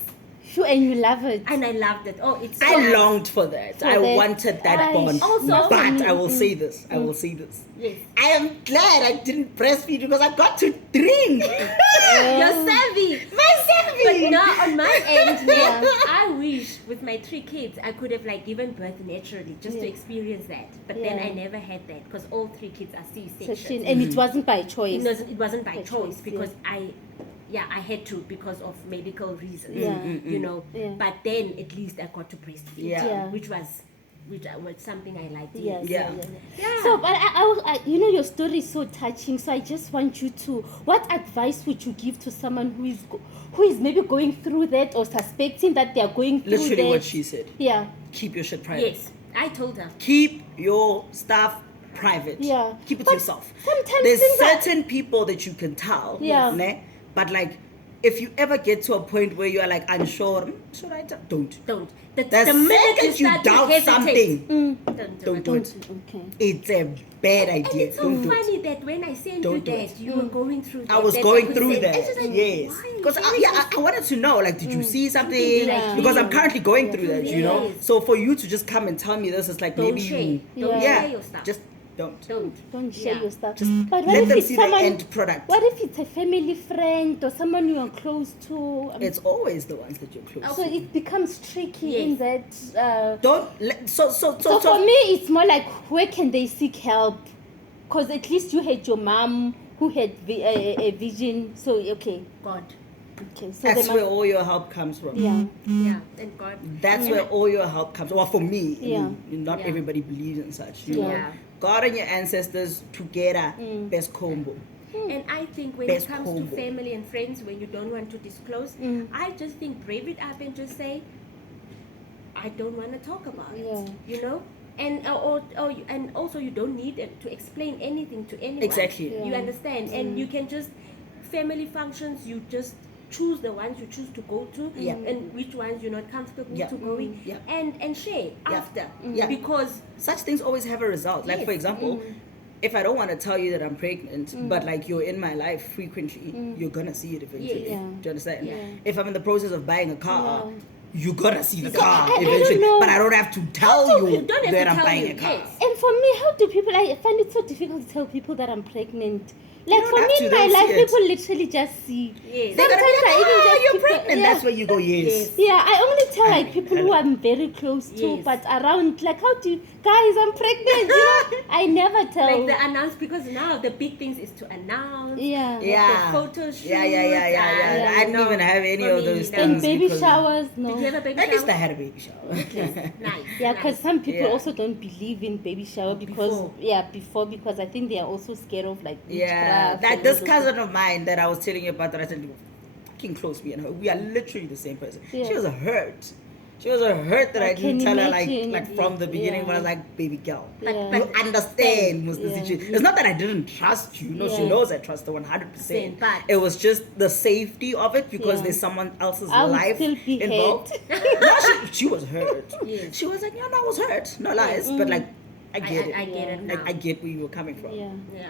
Sure, and you love it. And I loved it. Oh, it's so I nice. longed for that. For I that. wanted that I- bond. Also- but I will say this. I will say this. Yes. I am glad I didn't breastfeed because I got to drink. You're savvy. My savvy. But now on my end, Yeah. I wish with my 3 kids I could have like given birth naturally just to Yeah. experience that. But then Yeah. I never had that because all 3 kids are Section, C-sections. and it wasn't by choice. It wasn't by By choice choice, because I had to because of medical reasons, Yeah. you know. Yeah. But then at least I got to breastfeed, Yeah. Yeah. which was which was something I liked. Yes, Yeah. Yeah. So, but I, you know, your story is so touching. So I just want you to, what advice would you give to someone who is maybe going through that or suspecting that they are going through Literally that? what she said. Yeah. Keep your shit private. Yes, I told her. Keep your stuff private. Yeah. Keep it But to yourself. sometimes There's things are- certain people that you can tell. Yeah. Ne? But like, if you ever get to a point where you are like unsure, should I tell? Don't. Don't. The The minute second you start to doubt hesitate, something, don't do don't it. do it. Okay. It's a bad And idea. it's so Don't do it. funny that when I sent you Don't do that, it. you were going through that. I was that going could through say- that. and she's like, Yes. why are you Because sharing this? I wanted to know, like, did you see something? Yes. Because I'm currently going through that, you know? Yes. So for you to just come and tell me this, it's like Don't maybe share. you. Don't Yeah. share your stuff. Just don't. Don't share Yeah. your stuff. Just But what let if them it's see the someone? end product. What if it's a family friend or someone you are close to? It's always the ones that you're close So to. it becomes tricky Yes. in that. Don't let, so For me, it's more like where can they seek help? Because at least you had your mom who had a vision. So okay, God. okay. So that's they where must, all your help comes from. yeah. Yeah. And God. That's where all your help comes. Well, for me, I Yeah. mean, not Yeah. everybody believes in such. You Yeah. know, Yeah. God and your ancestors together, best combo. And I think when Best it comes combo. to family and friends, when you don't want to disclose, I just think brave it up and just say, I don't want to talk about Yeah. it. You know, and and also you don't need it to explain anything to anyone. Exactly. Yeah. You understand, and you can just family functions. You just choose the ones you choose to go to, Yeah. and which ones you're not comfortable Yeah. to going, Yeah. and share after. Yeah. Because Such things always have a result. Like, Yes. for example, if I don't want to tell you that I'm pregnant, but like you're in my life frequently, you're gonna see it eventually. Yes. Yeah. Do you understand? Yeah. If I'm in the process of buying a car, Yeah. you're gonna see the So car I don't eventually. know. But I don't have to tell you you don't have that to I'm tell buying you, a car. yes. And for me, how do people? I find it so difficult to tell people that I'm pregnant. Like don't for have me to, in my they'll life, see it. people literally just see. Yes. They're gonna be Sometimes like, I even just you're keep it- pregnant. yeah. That's where you go, yes. Yes. Yeah, I only tell like I- people I who know. I'm very close to, Yes. but around like how do you guys? I'm pregnant. You know, I never tell. Like the announce, because now the big things is to announce. Yeah. Yeah. The photo shoot. Yeah. Yeah. I didn't even have any For of me, those no. things. And baby because- showers, no. Did you have a baby At least I shower? had a baby shower. Nice. Yeah, because nice. some people Yeah. also don't believe in baby shower because Before. because I think they are also scared of like Yeah, witchcraft that and this all those cousin of mine that I was telling you about, that I said, fucking close, me and her. We are literally the same person. Yeah. She was hurt. She was hurt that I I didn't can tell her imagine. like from the beginning Yeah. when I was like, baby girl. Yeah. You understand was the Yeah. situation. It's not that I didn't trust you. No, she Yeah. knows I trust her 100%. But- it was just the safety of it because Yeah. there's someone else's I would life still be involved. No, she was hurt. Yes. She was like, yeah, no, I was hurt. No lies, but like, I get it. I get it now. Like, I get where you were coming from. Yeah. Yeah.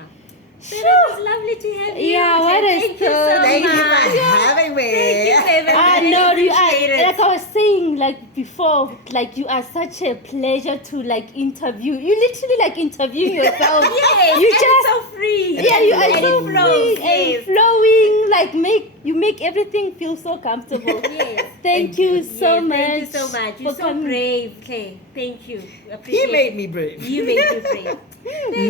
But it was lovely to have you. Yeah, what a Thank you so story. Thank you for much. having me. Thank you, baby. I Really know you appreciate are, it. like I was saying like before, like you are such a pleasure to like interview. You literally like interviewing yourself. Yes, You and just so free. yeah, you are And so it flows, free and yes. flowing. Like you make everything feel so comfortable. Yes. Thank you so Yes, much. Thank you so much. You're for so coming. brave, Clay. Thank you. He Appreciate made me brave. You made me brave.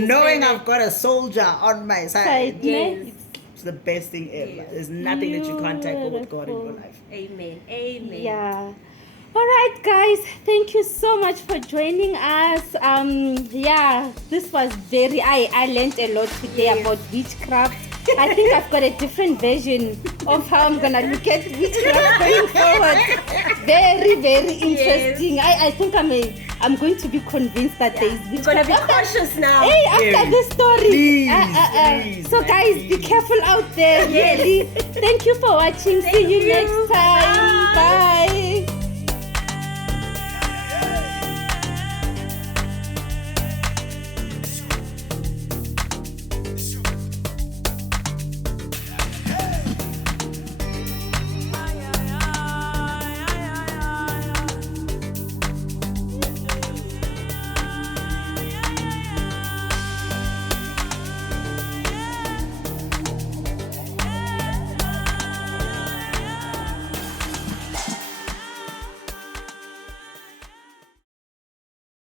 Knowing baby. I've got a soldier on my side. Side, Yes. ne? It's the best thing ever. Yes. There's nothing that you can't tackle with God in your Beautiful. life. Amen. Amen. Yeah. All right, guys. Thank you so much for joining us. Yeah, this was very. I learned a lot today Yes. about witchcraft. I think I've got a different version of how I'm gonna look at witchcraft going forward. Very, very interesting. I think I'm going to be convinced that there is You're gonna witchcraft. be cautious now. Hey, after Yes. this story. Please, So my guys, be please. careful out there. Yes. Really. Thank you for watching. See you you. next time. Bye.